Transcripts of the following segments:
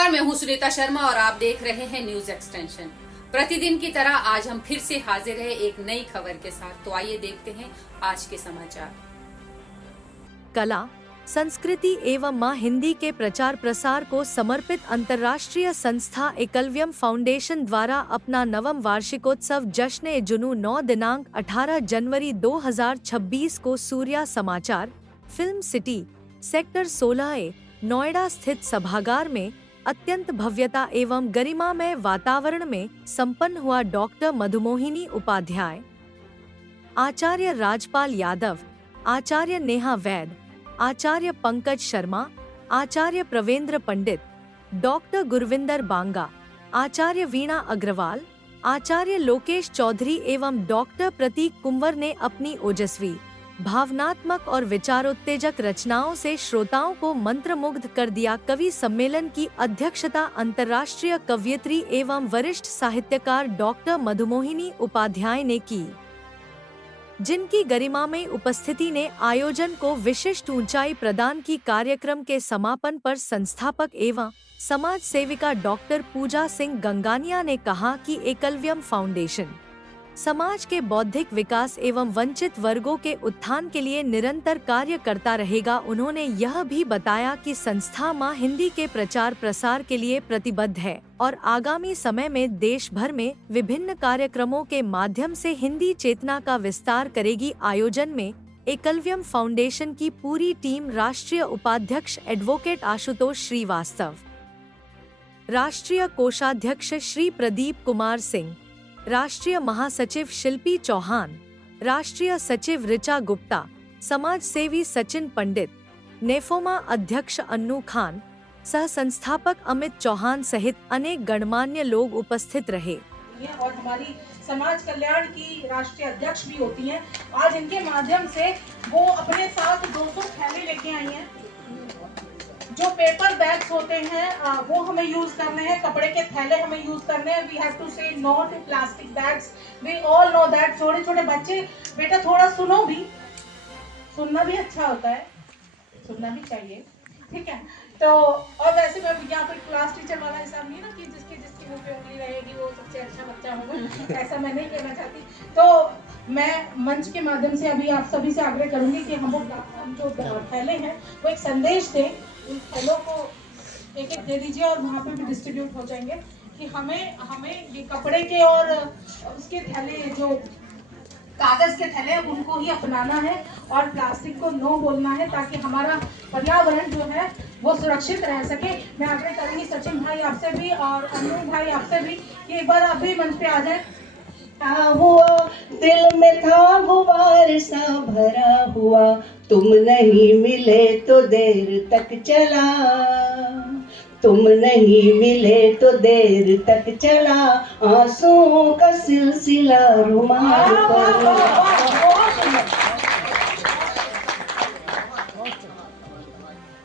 नमस्कार, मैं हूं सुनीता शर्मा और आप देख रहे हैं न्यूज एक्सटेंशन। प्रतिदिन की तरह आज हम फिर से हाजिर हैं एक नई खबर के साथ। तो आइए देखते हैं आज के समाचार। कला, संस्कृति एवं मां हिंदी के प्रचार प्रसार को समर्पित अंतर्राष्ट्रीय संस्था एकलव्यम फाउंडेशन द्वारा अपना नवम वार्षिकोत्सव जश्न-ए-जुनून 9 दिनांक 18 जनवरी 2026 को सूर्या समाचार, film city, sector 16A, Noida स्थित सभागार में अत्यंत भव्यता एवं गरिमामय वातावरण में संपन्न हुआ। डॉक्टर मधुमोहिनी उपाध्याय, आचार्य राजपाल यादव, आचार्य नेहा वैद, आचार्य पंकज शर्मा, आचार्य प्रवेंद्र पंडित, डॉक्टर गुरविंदर बांगा, आचार्य वीणा अग्रवाल, आचार्य लोकेश चौधरी एवं डॉक्टर प्रतीक कुंवर ने अपनी ओजस्वी, भावनात्मक और विचारोत्तेजक रचनाओं से श्रोताओं को मंत्रमुग्ध कर दिया। कवि सम्मेलन की अध्यक्षता अंतर्राष्ट्रीय कवयित्री एवं वरिष्ठ साहित्यकार डॉक्टर मधुमोहिनी उपाध्याय ने की, जिनकी गरिमामय उपस्थिति ने आयोजन को विशिष्ट ऊंचाई प्रदान की। कार्यक्रम के समापन पर संस्थापक एवं समाज सेविका डॉक्टर पूजा सिंह गंगानिया ने कहा कि एकलव्यम फाउंडेशन समाज के बौद्धिक विकास एवं वंचित वर्गों के उत्थान के लिए निरंतर कार्य करता रहेगा। उन्होंने यह भी बताया कि संस्था मां हिंदी के प्रचार प्रसार के लिए प्रतिबद्ध है और आगामी समय में देश भर में विभिन्न कार्यक्रमों के माध्यम से हिंदी चेतना का विस्तार करेगी। आयोजन में एकलव्यम फाउंडेशन की पूरी टीम राष्ट्रीय उपाध्यक्ष एडवोकेट आशुतोष श्रीवास्तव, राष्ट्रीय कोषाध्यक्ष श्री प्रदीप कुमार सिंह, राष्ट्रीय महासचिव शिल्पी चौहान, राष्ट्रीय सचिव ऋचा गुप्ता, समाज सेवी सचिन पंडित, नेफोमा अध्यक्ष अन्नू खान, सह संस्थापक अमित चौहान सहित अनेक गणमान्य लोग उपस्थित रहे। और हमारी समाज कल्याण की राष्ट्रीय अध्यक्ष भी होती हैं। आज इनके माध्यम से वो अपने साथ 200 थैले लेके आई हैं। जो पेपर बैग्स होते हैं वो हमें यूज करने हैं, कपड़े के थैले हमें यूज करने हैं। We have to say no to plastic bags. We all know that. छोटे छोटे बच्चे, बेटा थोड़ा सुनो भी, सुनना भी अच्छा होता है, सुनना भी चाहिए, ठीक है। तो और वैसे मैं यहाँ पर क्लास टीचर वाला हिसाब नहीं ना कि जिसकी मुंह पे उंगली रहेगी वो सबसे अच्छा बच्चा होगा, ऐसा मैं नहीं कहना चाहती। तो मैं मंच के माध्यम से अभी आप सभी से आग्रह करूंगी कि हम जो थैले हैं वो एक संदेश दें। उन थैलों को एक एक दे दीजिए और वहाँ पे भी डिस्ट्रीब्यूट हो जाएंगे कि हमें ये कपड़े के और उसके थैले, जो कागज के थैले उनको ही अपनाना है और प्लास्टिक को नो बोलना है, ताकि हमारा पर्यावरण जो है वो सुरक्षित रह सके। मैं आग्रह करूंगी सचिन भाई आपसे भी और अनु भाई आपसे भी कि एक बार आप भी मंच पे आ जाए। हुआ दिल में था गुबार सा भरा हुआ, तुम नहीं मिले तो देर तक चला, तुम नहीं मिले तो देर तक चला, आंसुओं का सिलसिला रुमाल पर।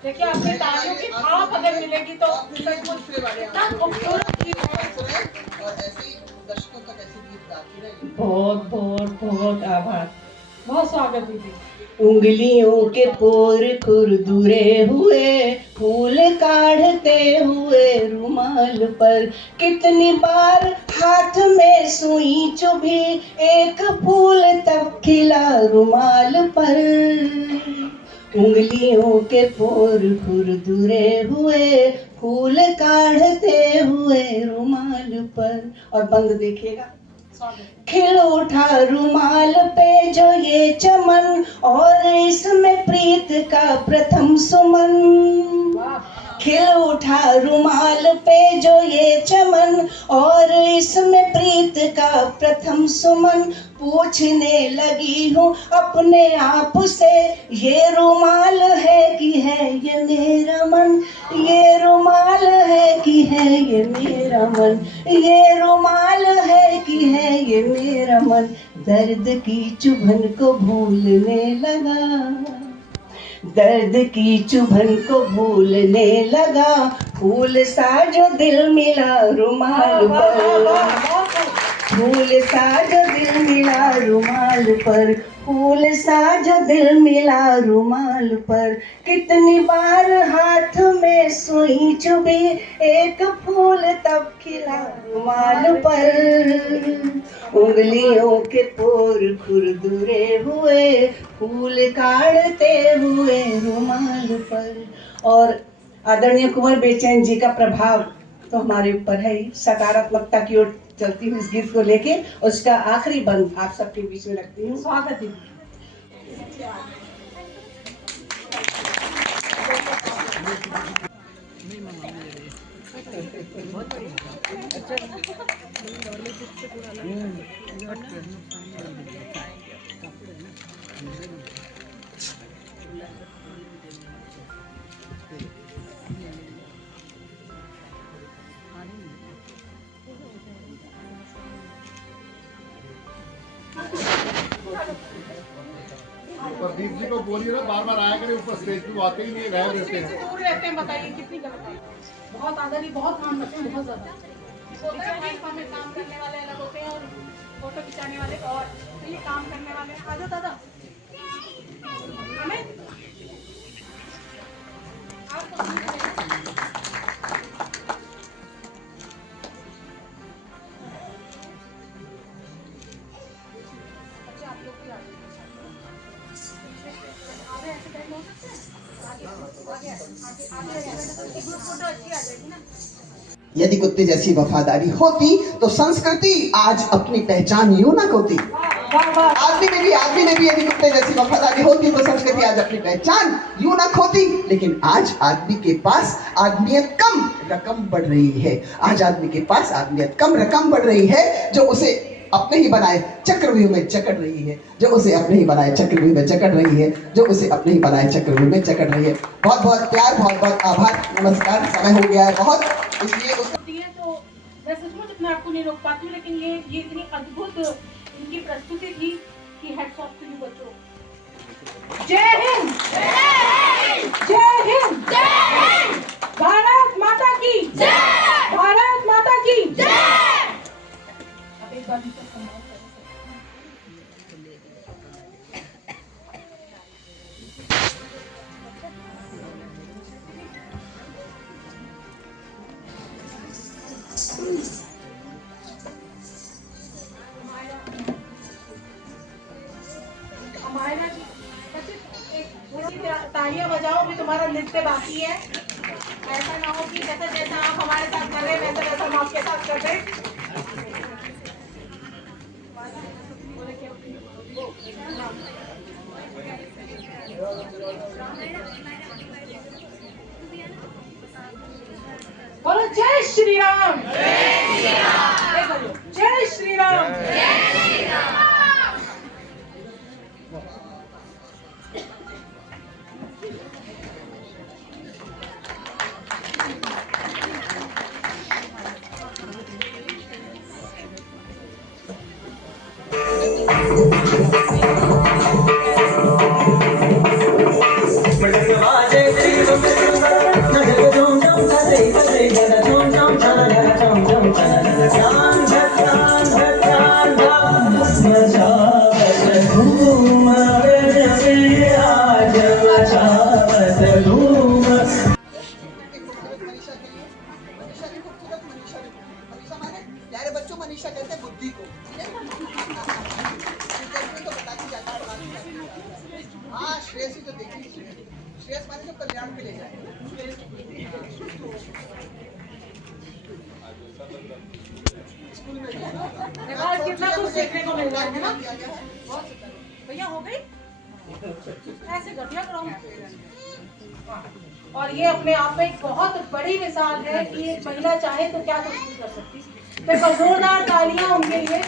देखिए आपके तालियों की थाप अगर मिलेगी तो इतना खूबसूरत चीज है। और ऐसे दर्शकों तक ऐसे गीत गाती रही। बहुत बहुत बहुत आभार, बहुत स्वागत दीदी। उंगलियों के पोर खुरदुरे हुए, फूल काढ़ते हुए रुमाल पर, कितनी बार हाथ में सुई चुभी, एक फूल तब खिला रुमाल पर। उंगलियों के पोर खुरदुरे हुए, फूल काढ़ते हुए रुमाल पर। और बंद देखिएगा, खिल उठा रुमाल पे जो ये चमन, और इसमें प्रीत का प्रथम सुमन। खिल उठा रुमाल पे जो ये चमन, और इसमें प्रीत का प्रथम सुमन। पूछने लगी हूँ अपने आप से, ये रुमाल है कि है ये मेरा मन, ये रुमाल है कि है ये मेरा मन, ये रुमाल है कि है ये मेरा मन। दर्द की चुभन को भूलने लगा, दर्द की चुभन को भूलने लगा, फूल सा जो दिल मिला रुमाल पर। फूल सा जो दिल मिला रुमाल पर, फूल सा जो दिल मिला रुमाल पर, कितनी बार हाथ में सुई चुभी, एक फूल तब खिला रुमाल पर। उंगलियों के पोर खुरदुरे हुए, फूल काढ़ते हुए रुमाल पर। और आदरणीय कुंवर बेचैन जी का प्रभाव तो हमारे ऊपर है ही, सकारात्मकता की ओर चलती हूँ इस गीत को लेके। उसका आखिरी बंद आप सबके बीच में रखती हूँ। स्वागत है। प्रदीप जी को बोलिए ना, बार बार आया करें ऊपर स्टेज पे, आते ही नहीं रह देते हैं। दूर रहते हैं, बताइए कितनी गलत है। बहुत आदरी, बहुत काम करते हैं, बहुत ज्यादा में काम करने वाले अलग होते हैं और फोटो खिंचाने वाले और, तो ये काम करने वाले। आजा दादा हमें यदि कुत्ते जैसी वफादारी होती तो संस्कृति आज अपनी पहचान यूं ना खोती। आदमी में भी यदि कुत्ते जैसी वफादारी होती तो संस्कृति आज अपनी पहचान यूं ना खोती। लेकिन आज आदमी के पास आदमियत कम रकम बढ़ रही है। आज आदमी के पास आदमियत कम रकम बढ़ रही है, जो उसे अपने ही बनाए चक्रव्यूह में जकड़ रही है, जो उसे अपने ही बनाए चक्रव्यूह में जकड़ रही है, जो उसे अपने ही बनाए चक्रव्यूह में जकड़ रही है। बहुत बहुत प्यार, बहुत बहुत आभार, नमस्कार। समय हो गया है बहुत, इसलिए तो मैं सचमुच अपने आप को नहीं रोक पाती हूँ, लेकिन ये इतनी अद्भुत इनकी प्रस्तुति थी कि हेड्स ऑफ टू यू बच्चों। जय हिंद, जय हिंद, भारत माता की जय, भारत माता की जय। अब एक बार सम्मान करें। तालियां बजाओ, अभी तुम्हारा नृत्य बाकी है। ऐसा ना हो कि जैसा जैसा आप हमारे साथ कर रहे हैं वैसा वैसा हम आपके साथ कर रहे हैं। बोलो जय श्री राम, जय श्री राम। बच्चों मनीषा कहते हैं बुद्धि को। हाँ, श्रेयस ही तो देखिए, श्रेयस माने तो कल्याण पे ले जाए। स्कूल में कितना कुछ सीखने को मिल रहा है ना। भैया हो गई ऐसे घटिया करो। और ये अपने आप में एक बहुत बड़ी मिसाल है कि एक महिला चाहे तो क्या कुछ नहीं कर सकती। तो जोरदार तालियां उनके लिए।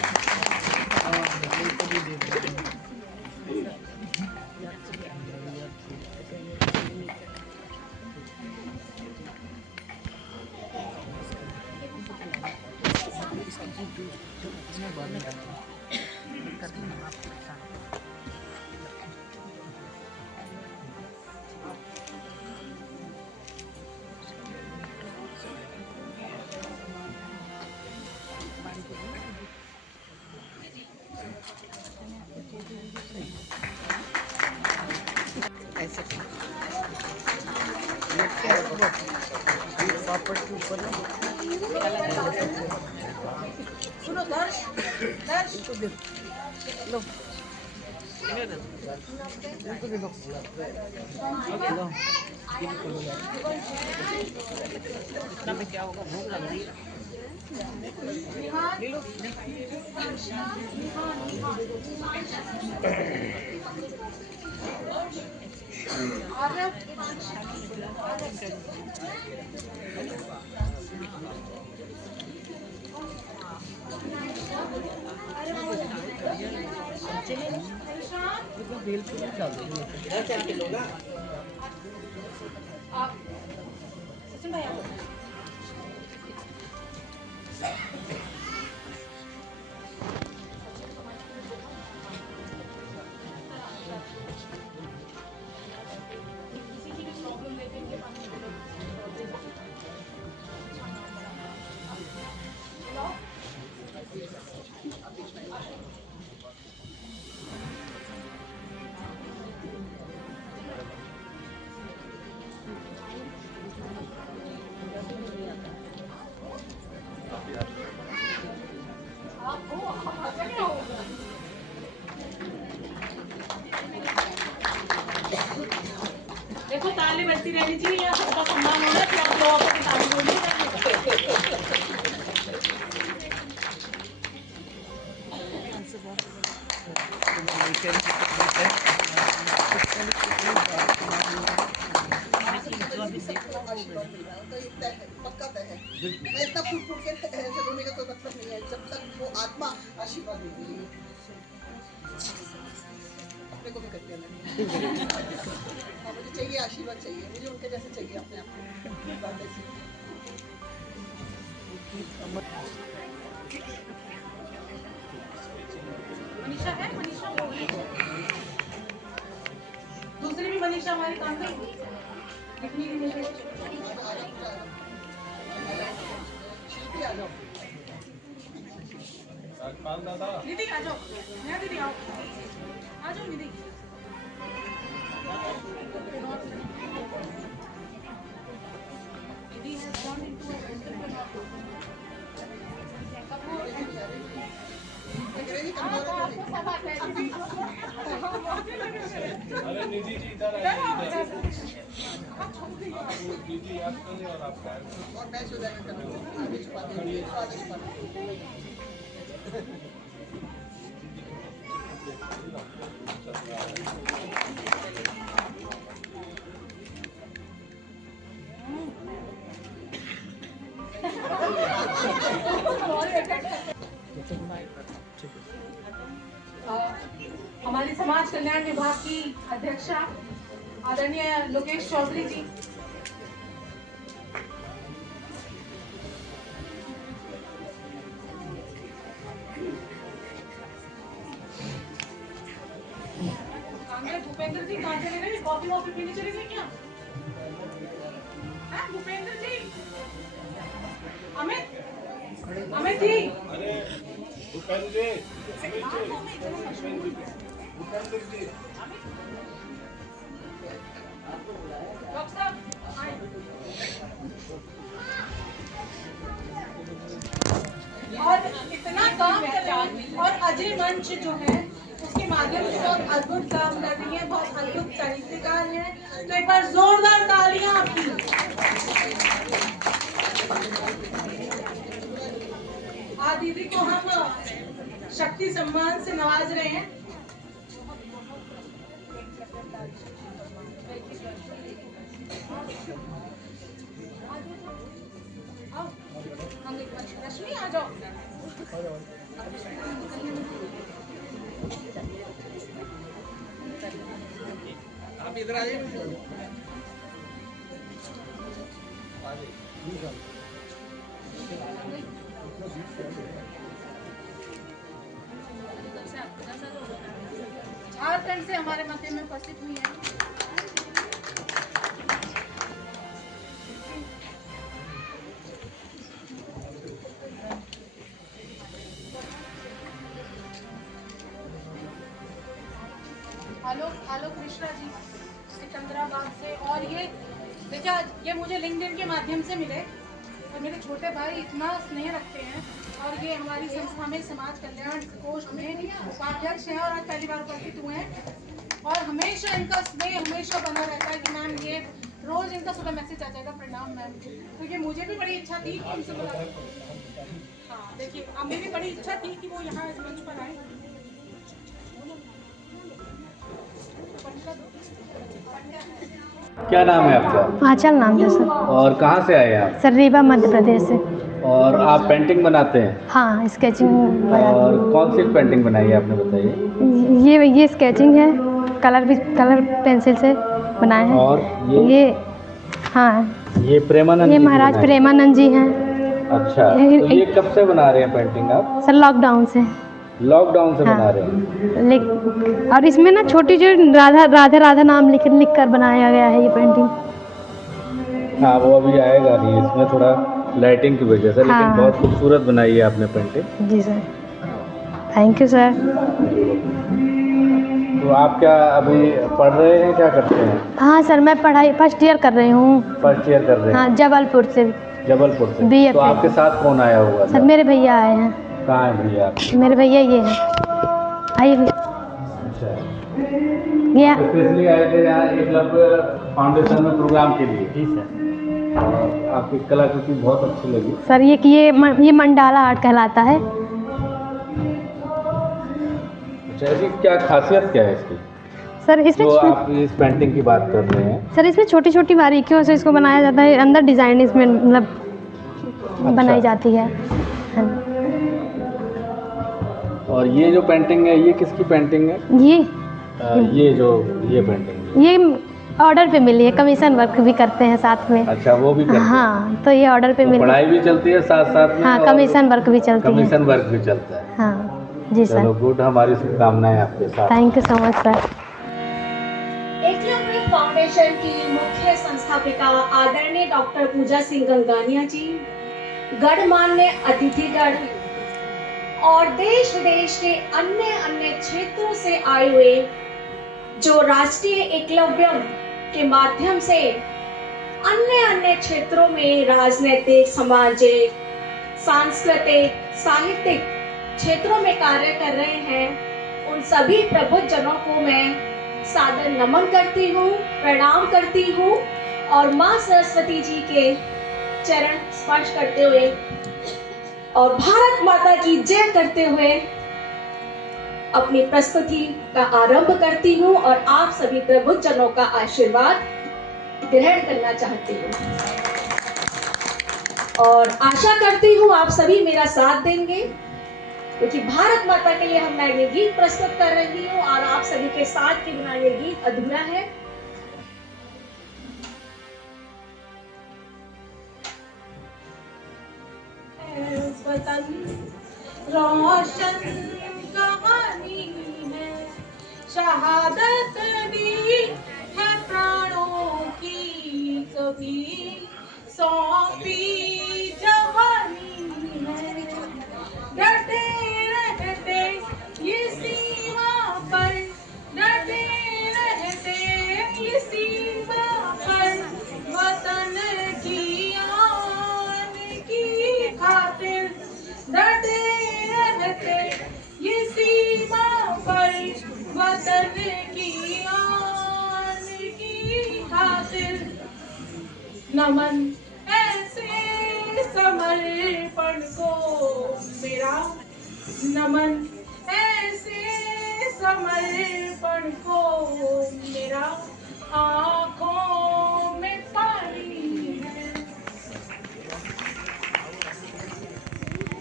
सुनो दर्श दर्श क्या होगा, भूख लग रही है। देखो ताली बजती रहनी चाहिए, यहाँ सबका सम्मान होना चाहिए, आप लोगों को ताली बोलिए। पक्का तय है। मैं इतना फूट के ऐसे रोने का कोई मतलब नहीं है, जब तक वो आत्मा आशीर्वाद देगी। अपने को भी करते हैं मुझे चाहिए आशीर्वाद चाहिए, मुझे उनके जैसे चाहिए अपने आप मनीषा है, मनीषा होगी, दूसरी भी मनीषा हमारी काम गई कितनी भी नहीं। शिल्पी आ जाओ, दीदी आ जाओ, नया दीदी आओ, आ जाओ दीदी। दीदी has gone into a mental अरे निधि जी इधर आइए, दीदी आपका नहीं और आपका और मैच हो जाएगा, आगे छुपा देंगे, आगे छुपा देंगे। हमारी समाज कल्याण विभाग की अध्यक्षा आदरणीय लोकेश चौधरी जी, भूपेंद्र जी कहाँ चले गए? कॉफी वॉफी पीने चले गए क्या? भूपेंद्र जी, अमित अमित जी, अरे भूपेंद्र जी, भूपेंद्र जी, डॉक्टर साहब और इतना काम कर रहे हैं, और अजय मंच जो है उसके माध्यम से बहुत अद्भुत काम कर रही है, बहुत अद्भुत साहित्यकार हैं, तो एक बार जोरदार तालियां आपकी। आज दीदी को हम शक्ति सम्मान से नवाज रहे हैं। रश्मि आ जाओ। आप इधर आइए। झारखंड से हमारे मध्य में उपस्थित हुई है आलोक मिश्रा जी सिकंदराबाद से, और ये देखिए आज ये मुझे लिंक्डइन के माध्यम से मिले और मेरे छोटे भाई इतना स्नेह रखते हैं और ये हमारी संस्था में समाज कल्याण प्रकोष्ठ में उपाध्यक्ष हैं और आज पहली बार उपस्थित हुए हैं और हमेशा इनका स्नेह हमेशा बना रहता है कि मैम ये रोज इनका सुबह मैसेज आ जाएगा प्रणाम मैम। तो ये मुझे भी बड़ी इच्छा थी कि इनसे बोला हाँ देखिए अब मेरी बड़ी इच्छा थी कि वो यहाँ इस मंच पर आए। क्या नाम है आपका? आंचल नाम है सर। और कहाँ से आए आप? सर रीवा मध्य प्रदेश से। और आप पेंटिंग बनाते हैं? हाँ स्केचिंग और कौन सी पेंटिंग बनाई है आपने बताइए? ये स्केचिंग है, कलर पेंसिल से बनाए हैं। और ये हाँ ये प्रेमानंद ये महाराज प्रेमानंद जी हैं। अच्छा तो ये कब से बना रहे हैं पेंटिंग आप? सर लॉकडाउन से बना रहे हैं। और इसमें ना छोटी जो राधा नाम लिख कर बनाया गया है ये पेंटिंग। हाँ वो अभी आएगा नहीं, इसमें थोड़ा लाइटिंग की वजह से लेकिन बहुत खूबसूरत बनाई है आपने पेंटिंग। जी सर थैंक यू सर। तो आप क्या अभी पढ़ रहे हैं, क्या करते हैं? हाँ सर मैं पढ़ाई फर्स्ट ईयर कर रही हूँ। फर्स्ट ईयर कर रहे हैं? हाँ जबलपुर से। BA तो आपके साथ कौन आया हुआ था? सर मेरे भैया आए हैं। कहाँ है भैया? मेरे भैया ये हैं, आइए भैया। अच्छा ये स्पेशली आए थे यहाँ एकलव्य फाउंडेशन में प्रोग्राम के लिए? जी सर। और आपकी कलाकृति बहुत अच्छी लगी सर। ये मंडाला आर्ट कहलाता है। अच्छा इसकी क्या खासियत क्या है इसकी? सर इसमें जो आप इस पेंटिंग की बात कर रहे हैं? सर इसमें छोटी छोटी बारीकियों से इसको बनाया जाता है, अंदर डिजाइन इसमें मतलब बनाई जाती है। और ये जो पेंटिंग है ये किसकी पेंटिंग है? ये पेंटिंग ये ऑर्डर पे मिली है, कमीशन वर्क भी करते हैं साथ में। अच्छा वो भी करते हैं? हाँ तो ये ऑर्डर पे तो मिली। पढ़ाई भी चलती है साथ साथ में? हाँ कमीशन वर्क भी चलती है। कमीशन वर्क भी चलता है? हाँ जी सर। चलो गुड, हमारी शुभकामनाएं आपके साथ। Thank you so much sir. Eklavya foundation की मुख्य संस्थापिका आदरणीय डॉक्टर पूजा सिंह गंगानिया जी, गणमान्य अतिथिगण और देश विदेश के अन्य क्षेत्रों से आए हुए जो राष्ट्रीय एकलव्य के माध्यम से अन्य क्षेत्रों में राजनीतिक, सामाजिक, सांस्कृतिक, साहित्यिक क्षेत्रों में कार्य कर रहे हैं, उन सभी प्रबुद्ध जनों को मैं सादर नमन करती हूँ, प्रणाम करती हूँ और माँ सरस्वती जी के चरण स्पर्श करते हुए और भारत माता की जय करते हुए अपनी प्रस्तुति का आरंभ करती हूँ और आप सभी प्रबुद्ध जनों का आशीर्वाद ग्रहण करना चाहती हूँ और आशा करती हूँ आप सभी मेरा साथ देंगे, क्योंकि भारत माता के लिए मैं ये गीत प्रस्तुत कर रही हूँ और आप सभी के साथ के बिना ये गीत अधूरा है। वतन रोशन कहानी है, शहादत दी है प्राणों की कभी सौंपी जवानी है, डटे रहते ये सीमा पर, डटे रहते ये सीमा पर, वतन की आन की खातिर डटे रहते ये सीमा पर, वतन की आन की खातिर। नमन ऐसे समर्पण को मेरा, नमन ऐसे समर्पण को मेरा, आँखों में पानी है।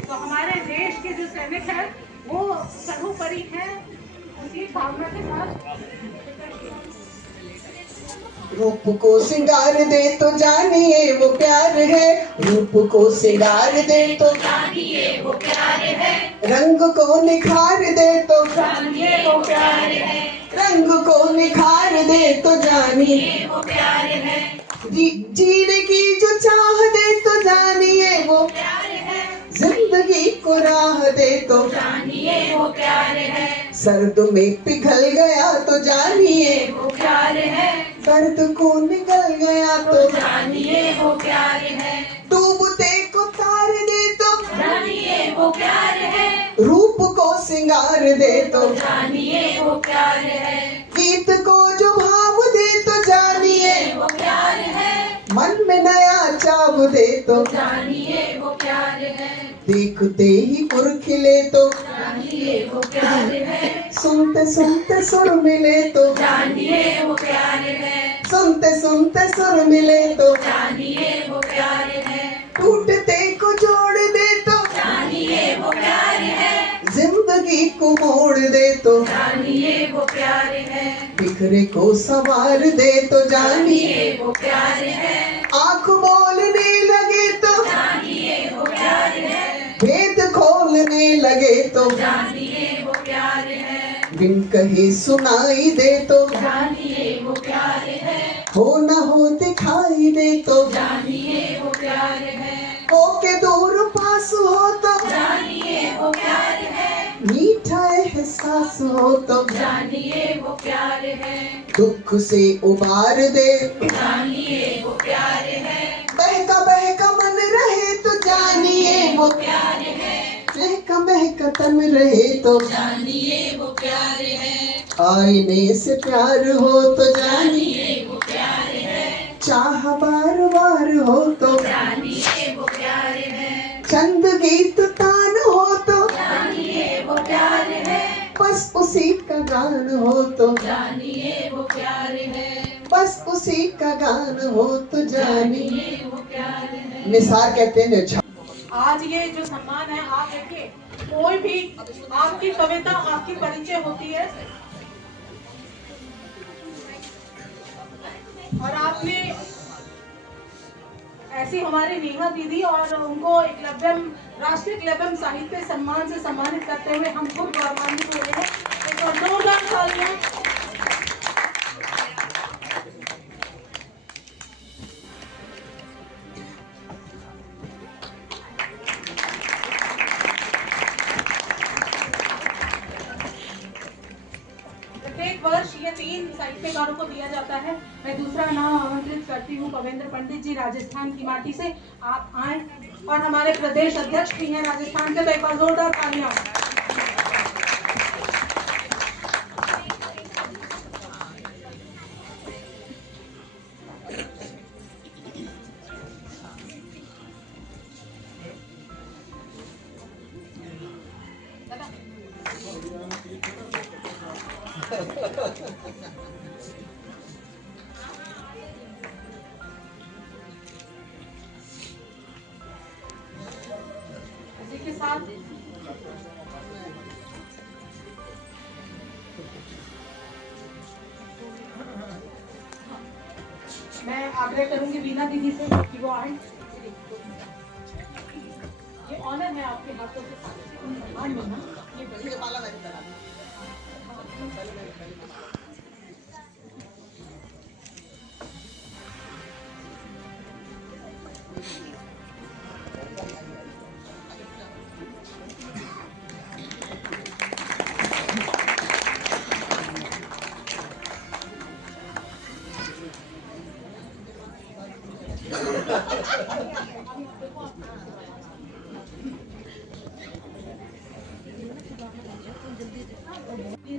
तो हमारे देश के जो सैनिक हैं वो सर्वोपरि हैं, उसी भावना के साथ रूप को सिंगार दे तो जानिए वो प्यार है, रूप को सिंगार दे तो जानिए वो प्यार है, रंग को निखार दे तो जानिए वो प्यार है, रंग को निखार दे तो जानिए वो प्यार है, जीने की जो चाह दे तो जानिए वो प्यार है, जिंदगी को राह दे तो जानिए वो प्यार है, सर्द में पिघल गया तो जानिए वो प्यार है, दर्द को निगल गया तो जानिए वो प्यार है, डूबते को तार दे तो जानिए वो प्यार है, रूप को सिंगार दे तो जानिए वो प्यार है, गीत को जो भाव दे तो जानिए वो प्यार है, मन में नया चाव दे तो जानिए वो प्यार है, देखते ही पुर खिले तो जानिए वो प्यार है, सुनते सुनते सुर मिले तो जानिए वो प्यार है, सुनते सुनते सुर मिले तो जानिए वो प्यार है, टूटते को जोड़ दे तो जानिए वो प्यार है, जिंदगी को मोड़ दे तो जानिए वो प्यार है, बिखरे को संवार दे तो जानिए जानिए वो प्यार है, आंख बोलने लगे तो जानिए वो प्यार है, भेद खोलने लगे तो जानिए वो प्यार है, बिन कहे सुनाई दे तो जानिए वो प्यार है, हो न हो दिखाई दे तो जानिए वो प्यार है, हो के दूर पास हो तो जानिए वो प्यार है, मीठा एहसास हो तो जानिए वो प्यार है, दुख से उबार दे जानिए वो प्यार है, बहका मन रहे तो जानिए वो प्यार है, महका तन रहे तो जानिए वो प्यार है, आईने से प्यार हो तो जानिए जानिए वो प्यार है, चाह बार बार हो तो जानिए वो प्यार है, चंद गीत तान हो तो जानिए वो प्यार है, बस उसी का गान हो तो जानिए वो प्यार है, बस उसी का गान हो तो जानिए जानिए वो प्यार है। निसार कहते हैं निछावर। आज ये जो सम्मान है, आप देखिए कोई भी आपकी कविता आपकी परिचय होती है और आपने ऐसी हमारे नेहा दीदी और उनको एकलव्यम राष्ट्रीय एकलव्यम साहित्य सम्मान से सम्मानित करते हुए हम खुद गौरवान्वित हो रहे हैं। एक और जोरदार तालियां। वर्ष ये 3 साहित्यकारों को दिया जाता है। मैं दूसरा नाम आमंत्रित करती हूँ कवेंद्र पंडित जी, राजस्थान की माटी से आप आए और हमारे प्रदेश अध्यक्ष भी हैं राजस्थान के, तो एक बार जोरदार तालियां। इसी के साथ मैं आग्रह करूंगी बीना दीदी से कि वो आए। ये ऑनर है आपके हाथों से। ये बढ़िया वाला मैंने करा दिया।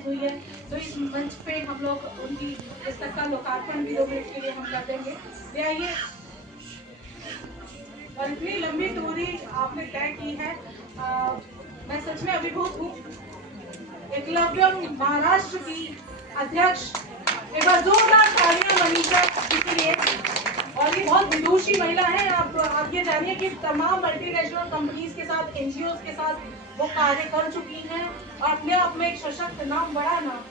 हुई है, तो इस मंच पे हम लोग उनकी पुस्तक का लोकार्पण भी 2 मिनट के लिए हम कर देंगे। ले आइए। और इतनी लंबी दूरी आपने तय की है, मैं सच में अभिभूत हूँ। एकलव्यम महाराष्ट्र की अध्यक्ष, एक बार जोरदार तालियां मनीषा के लिए। और ये बहुत विदुषी महिला है। आप ये जानिए कि तमाम मल्टीनेशनल कंपनीज के साथ, एनजीओ के साथ वो कार्य कर चुकी हैं और अपने आप में एक सशक्त नाम बढ़ाना।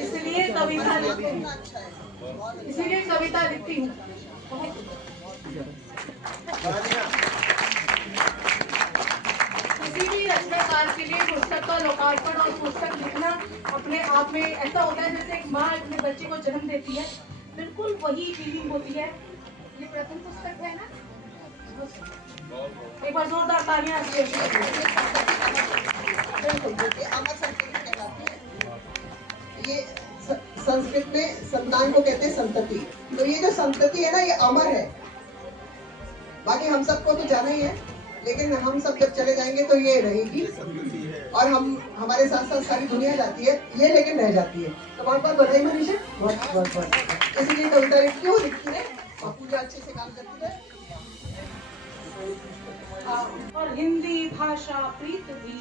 इसलिए कविता लिखती हूँ, इसीलिए कविता लिखती हूँ। किसी भी रचनाकार के लिए पुस्तक का लोकार्पण और पुस्तक लिखना अपने आप में ऐसा होता है जैसे एक माँ अपने बच्चे को जन्म देती है, बिल्कुल वही फीलिंग होती है। ये प्रथम पुस्तक है ना, एक बार जोरदार तालियां। ये संस्कृत में संतान को कहते हैं संतति। तो ये जो संतति है ना, ये अमर है। बाकी हम सबको तो जाना ही है, लेकिन हम सब जब चले जाएंगे तो ये रहेगी, और हम हमारे साथ साथ सारी दुनिया जाती है, ये लेकिन रह जाती है। तो बहुत बहुत बधाई मनीषा, बहुत। इसलिए कविता क्यों लिखती है और पूजा अच्छे से काम करती है। और हिंदी भाषा प्रीत भी,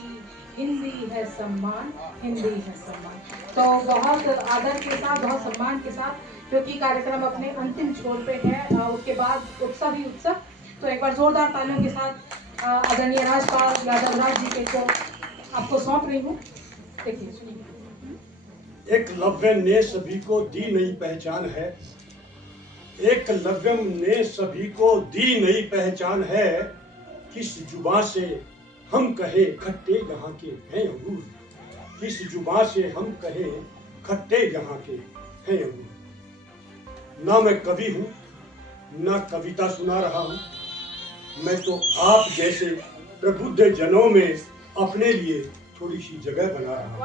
हिंदी है सम्मान, हिंदी है सम्मान। तो बहुत आदर के साथ, बहुत सम्मान के साथ, क्योंकि कार्यक्रम अपने अंतिम छोर पे है, उसके बाद उत्सव ही उत्सव। तो एक बार जोरदार तालियों के साथ आदरणीय राजपाल यादव राज जी को आपको सौंप रही हूँ। देखिए, सुनिए। एकलव्य ने सभी को दी नई पहचान है, एकलव्यम ने सभी को दी नई पहचान है। किस जुबान से हम कहे खट्टे यहाँ के हैं अंगूर, किस जुबान से हम कहे खट्टे यहाँ के हैं अंगूर। ना मैं कवि हूँ, ना कविता सुना रहा हूँ, मैं तो आप जैसे प्रबुद्ध जनों में अपने लिए थोड़ी सी जगह बना रहा हूँ।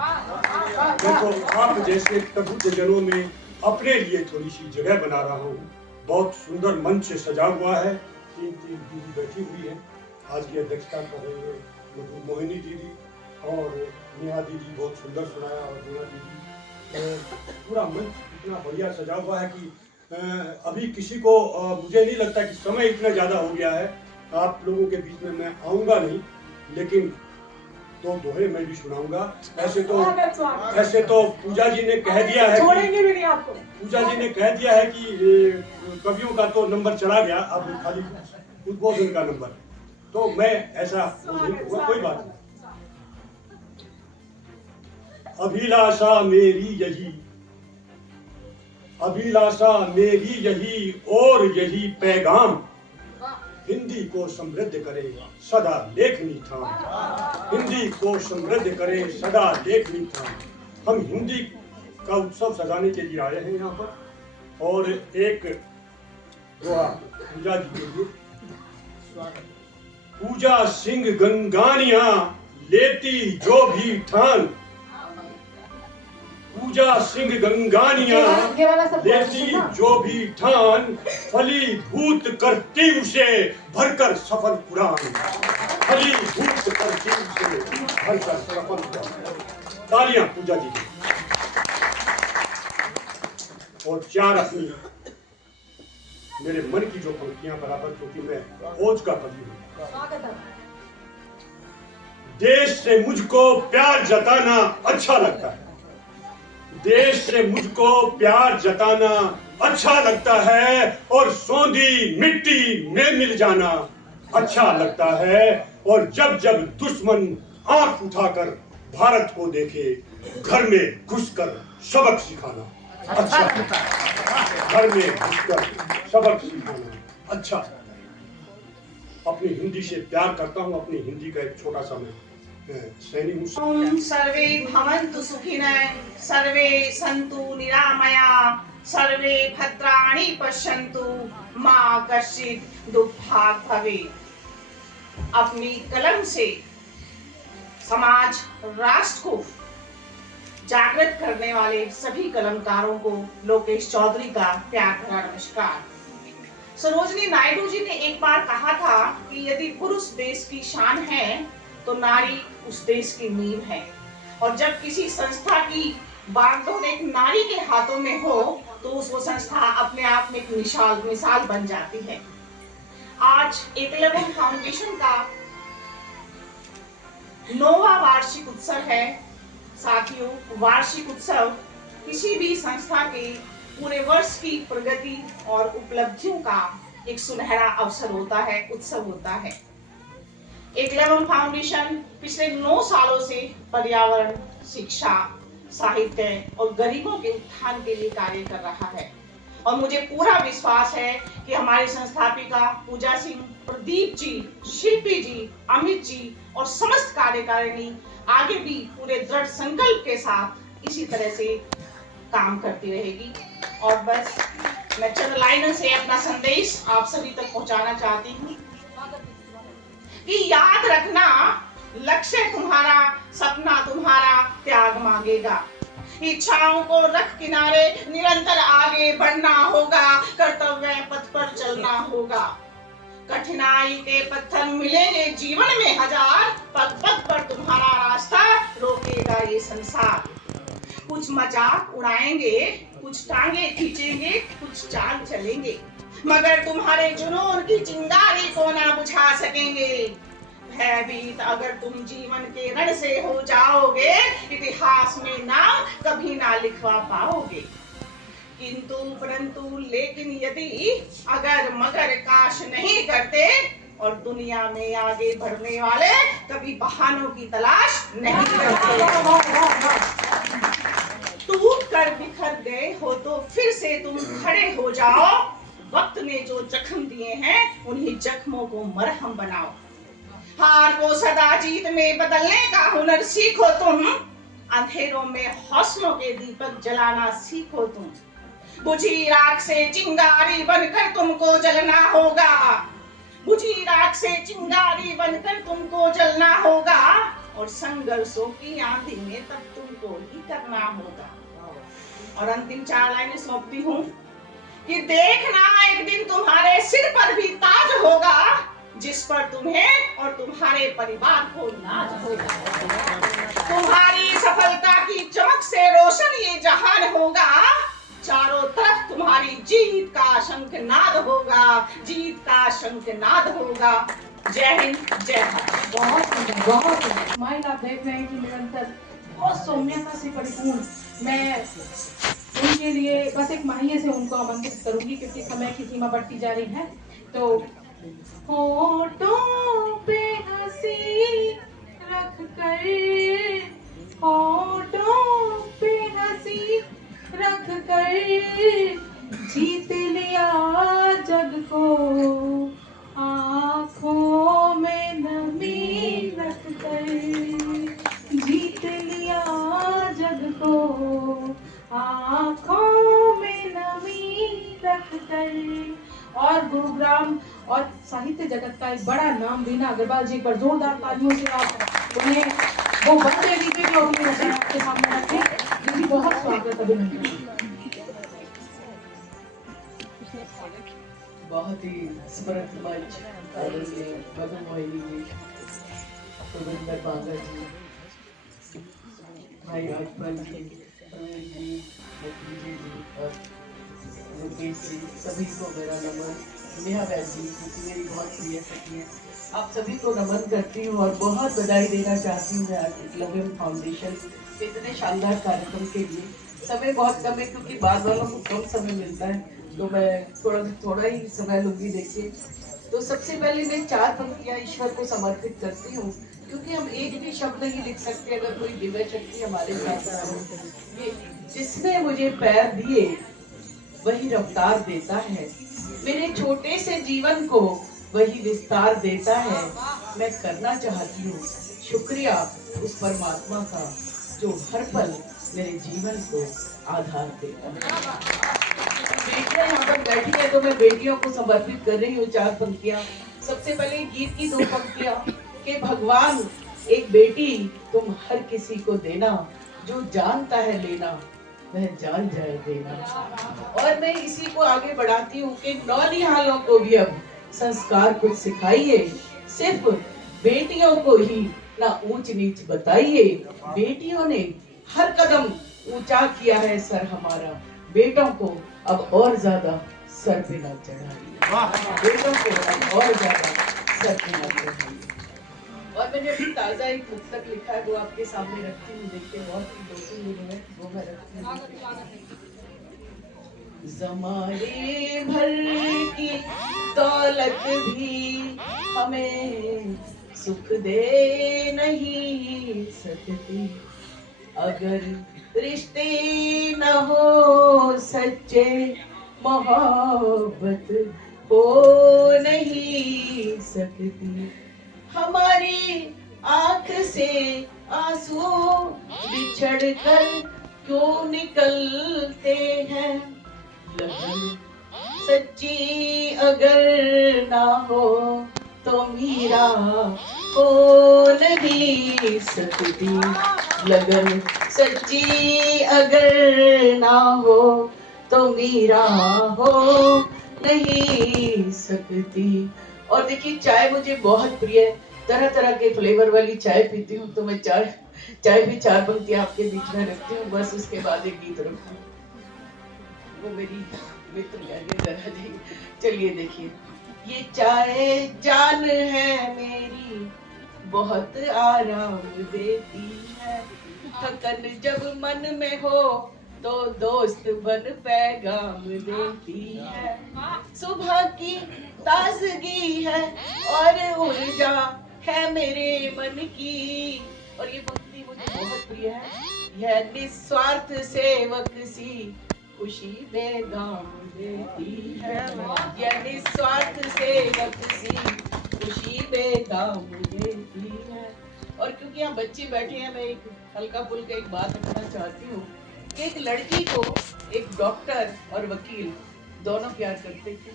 मैं तो आप जैसे प्रबुद्ध जनों में अपने लिए थोड़ी सी जगह बना रहा हूँ। बहुत सुंदर मंच सजा हुआ है, तीन दीदी बैठी हुई है। आज की अध्यक्षता कर रही है मोहिनी दीदी और नेहा दीदी, बहुत सुंदर सुनाया। और नेहा दीदी, पूरा मंच इतना बढ़िया सजा हुआ है कि अभी किसी को मुझे नहीं लगता कि समय इतना ज़्यादा हो गया है। आप लोगों के बीच में मैं आऊँगा नहीं, लेकिन दो दोहे मैं भी सुनाऊंगा। ऐसे तो पूजा जी ने कह दिया है, छोड़ेंगे भी नहीं आपको। पूजा जी ने कह दिया है कि कवियों का तो नंबर चला गया, अब खाली उद्बोधन का नंबर। तो मैं ऐसा कोई बात नहीं। अभिलाषा मेरी यही, अभिलाषा मेरी यही और यही पैगाम, हिंदी को समृद्ध करे सदा लेखनी था, हिंदी को समृद्ध करे सदा लेखनी था। हम हिंदी का उत्सव सजाने के लिए आए हैं यहाँ पर, और एक दोहा पूजा जी के लिए। पूजा सिंह गंगानिया लेती जो भी ठान, पूजा सिंह गंगानिया लेती जो भी ठान, फलीभूत करती उसे भरकर सफल कुरान, फलीभूत करती उसे भरकर सफल कुरान। तालियां पूजा जी की। और चार अपनी मेरे मन की जो पंक्तियां बराबर, क्योंकि मैं ओज का कवि हूँ। देश से मुझको प्यार जताना अच्छा लगता है, देश से मुझको प्यार जताना अच्छा लगता है, और सौंधी मिट्टी में मिल जाना अच्छा लगता है। और जब जब दुश्मन आंख उठाकर भारत को देखे, घर में घुसकर सबक सिखाना अच्छा लगता है, घर में घुसकर सबक सिखाना अच्छा। अपनी हिंदी से प्यार करता हूँ, अपनी हिंदी का एक छोटा सा मैं सैनी हूँ। सर्वे भवन्तु सुखिनः, सर्वे सन्तु निरामया, सर्वे भद्राणि पश्यन्तु, मा कश्चित् दुःखभाग् भवेत्। अपनी कलम से समाज राष्ट्र को जागृत करने वाले सभी कलमकारों को लोकेश चौधरी का प्यार भरा नमस्कार। सरोजनी नायडू जी ने एक बार कहा था कि यदि पुरुष देश की शान है तो नारी उस देश की नींव है, और जब किसी संस्था की बागडोर एक नारी के हाथों में हो तो वो संस्था अपने आप में एक मिसाल बन जाती है। आज एकलव्य फाउंडेशन का 9वां वार्षिक उत्सव है। साथियों, वार्षिक उत्सव किसी भी संस्था के पूरे वर्ष की प्रगति और उपलब्धियों का एक सुनहरा अवसर होता है, उत्सव होता है। एकलव्य फाउंडेशन पिछले 9 सालों से पर्यावरण, शिक्षा, साहित्य और गरीबों के उत्थान के लिए कार्य कर रहा है और मुझे पूरा विश्वास है कि हमारी संस्थापिका पूजा सिंह, प्रदीप जी, शिल्पी जी, अमित जी और समस्त कार्यकारिणी आगे भी पूरे दृढ़ संकल्प के साथ इसी तरह से काम करती रहेगी। और बस मैं चंद लाइनों से अपना संदेश आप सभी तक पहुंचाना चाहती हूँ कि याद रखना, लक्ष्य तुम्हारा, सपना तुम्हारा, त्याग मांगेगा। इच्छाओं को रख किनारे, निरंतर आगे बढ़ना होगा, कर्तव्य पथ पर चलना होगा। कठिनाई के पत्थर मिलेंगे जीवन में हजार, पग पग पर तुम्हारा रास्ता रोकेगा ये संसार। कुछ मजाक उड़ाएंगे, कुछ टांगे खींचेंगे, कुछ चाल चलेंगे, मगर तुम्हारे जुनून की चिंगारी को ना बुझा सकेंगे। भयभीत अगर तुम जीवन के रण से हो जाओगे, इतिहास में नाम कभी ना लिखवा पाओगे। किंतु परंतु लेकिन यदि अगर मगर काश नहीं करते और दुनिया में आगे बढ़ने वाले कभी बहानों की तलाश नहीं करते। टूट कर बिखर गए हो तो फिर से तुम खड़े हो जाओ। वक्त ने जो जख्म दिए हैं उन्हीं जख्मों को मरहम बनाओ। हार को सदा जीत में बदलने का हुनर सीखो तुम। अंधेरों में हौसलों के दीपक जलाना सीखो तुम। बुझी राख से चिंगारी बनकर तुमको जलना होगा। बुझी राख से चिंगारी बनकर तुमको जलना होगा और संघर्षों की आंधी में तब तुमको ही करना होगा। और अंतिम 4 लाइनें सौंपती हूँ कि देखना एक दिन तुम्हारे सिर पर भी ताज होगा, जिस पर तुम्हें और तुम्हारे परिवार को नाज होगा। तुम्हारी सफलता की चमक से रोशन ये जहान होगा। चारों तरफ तुम्हारी जीत का शंखनाद होगा, जीत का शंखनाद होगा। जय हिंद, जय भारत। बहुत सुंदर, बहुत सुंदर। स्माइल आप देख रहे हैं कि निरंतर बहुत सौम्यता से परिपूर्ण। मैं उनके लिए बस एक माहिए से उनको आमंत्रित करूंगी क्योंकि समय की सीमा बढ़ती जा रही है। तो होठों पे हंसी रख कर, होठों पे हंसी रख कर, जीत लिया जग को आँखों में नमी रख कर, जीत लिया जग को आँखों में नमी रख कर। और गुरुग्राम और साहित्य जगत का एक बड़ा नाम रीना अग्रवाल जी, एक बार जोरदार तालियों से आप उन्हें वो बंदे लीजिए जो अपनी रचना आपके सामने रखें। जी बहुत स्वागत, अभिनंदन। बहुत ही स्मृत मंच मदन मोहिनी जी, सुरेंद्र बांगर जी, भाई राजपाल जी, प्रवीण जी, भतीजे जी और मुकेश जी, सभी को मेरा नमन। नेहा वैद जी जो मेरी बहुत प्रिय सखी है, आप सभी को नमन करती हूँ और बहुत बधाई देना चाहती हूँ एकलव्य फाउंडेशन के इतने शानदार कार्यक्रम के लिए। समय बहुत कम है क्योंकि बाद वालों को कम समय मिलता है, तो मैं थोड़ा ही समय लूंगी। देखिए, तो सबसे पहले मैं 4 पंक्तियाँ ईश्वर को समर्पित करती हूँ क्योंकि हम एक भी शब्द नहीं लिख सकते अगर कोई दिव्य शक्ति हमारे साथ ना हो। जिसने मुझे पैर दिए वही रफ्तार देता है, मेरे छोटे से जीवन को वही विस्तार देता है। मैं करना चाहती हूँ शुक्रिया उस परमात्मा का जो हर पल मेरे जीवन को आधार देता है। बेटियां यहाँ पर बैठी है तो मैं बेटियों को समर्पित कर रही हूँ 4 पंक्तियाँ। सबसे पहले गीत की 2 पंक्तियाँ कि भगवान एक बेटी तुम हर किसी को देना, जो जानता है लेना वह जान जाए देना। और मैं इसी को आगे बढ़ाती हूँ कि नौनिहालों को भी अब संस्कार कुछ सिखाइए, सिर्फ बेटियों को ही ना ऊंच नीच बताइए। बेटियों ने हर कदम ऊंचा किया है सर हमारा, बेटों को अब और ज्यादा सर पे न चढ़ाइए, बेटों को अब और ज्यादा सर पे न चढ़ाइए। और मैंने अभी ताजा एक पुस्तक लिखा है वो आपके सामने रखती हूँ, देखिए बहुत ही 2-3 दिन में वो मैं रखती हूँ। ज़माने भर की दौलत भी हमें सुख दे नहीं सकती, अगर रिश्ते न हो सच्चे मोहब्बत हो नहीं सकती। हमारी आंख से आंसू बिछड़ कर क्यों निकलते हैं, लगन सच्ची अगर ना हो तो मीरा हो नहीं सकती, लगन सच्ची अगर ना हो तो मीरा हो नहीं सकती। और देखिए चाय मुझे बहुत प्रिय है, तरह तरह के फ्लेवर वाली चाय पीती हूँ, तो मैं चाय भी 4 पंक्तियां आपके बीच में रखती हूँ, बस उसके बाद एक गीत रखती हूँ, वो मेरी मित्र गाने तरह जी। चलिए देखिए, ये चाय जान है मेरी बहुत आराम देती है, थकन जब मन में हो तो दोस्त बन पैगाम देती है, सुबह की ताजगी है और ऊर्जा है मेरे मन की। और ये पंक्ति मुझे बहुत प्रिय है, यह निस्वार्थ सेवक सी खुशी बेदाम देती है, यह निस्वार्थ सेवक सी खुशी बेदाम देती है। और क्योंकि यहाँ बच्चे बैठे हैं, मैं एक हल्का फुल्का एक बात रखना चाहती हूँ। एक लड़की को एक डॉक्टर और वकील दोनों प्यार करते थे,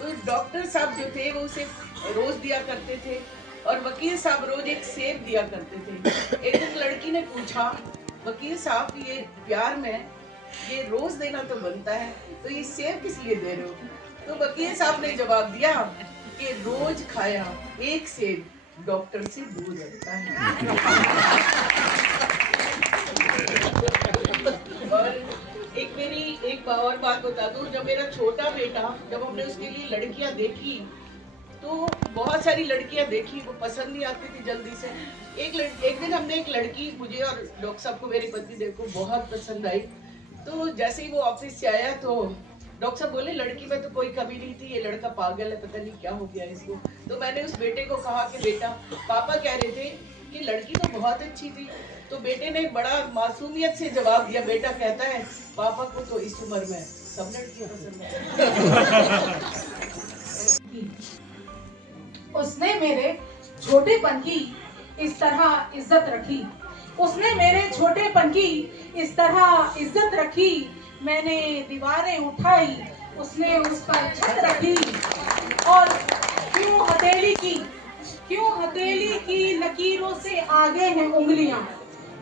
तो डॉक्टर साहब जो थे वो उसे रोज दिया करते थे और वकील साहब रोज एक सेब दिया करते थे। एक दिन लड़की ने पूछा, वकील साहब ये प्यार में ये रोज देना तो बनता है, तो ये सेब किस लिए दे रहे हो? तो वकील साहब ने जवाब दिया कि रोज खाया एक सेब डॉक्टर से दूर रखता है। और एक और बात बता दूं, जब मेरा छोटा बेटा, जब हमने उसके लिए लड़कियां देखी तो बहुत सारी लड़कियां देखी, वो पसंद नहीं आती थी जल्दी से। एक दिन हमने एक लड़की, मुझे और डॉक्टर साहब को, मेरे पति देव को बहुत पसंद आई, तो जैसे ही वो ऑफिस से आया तो डॉक्टर साहब बोले लड़की में तो कोई कमी नहीं थी, ये लड़का पागल है, पता नहीं क्या हो गया इसको। तो मैंने उस बेटे को कहा कि बेटा, पापा कह रहे थे कि लड़की तो बहुत अच्छी थी। तो बेटे ने बड़ा मासूमियत से जवाब दिया, बेटा कहता है पापा को तो इस उम्र में सब लड़कियां पसंद है। उसने मेरे छोटेपन की इस तरह इज्जत रखी, उसने मेरे छोटेपन की इस तरह इज्जत रखी, मैंने दीवारें उठाई, उसने उस पर छत रखी। और क्यों हथेली की लकीरों से आगे हैं उंगलियां,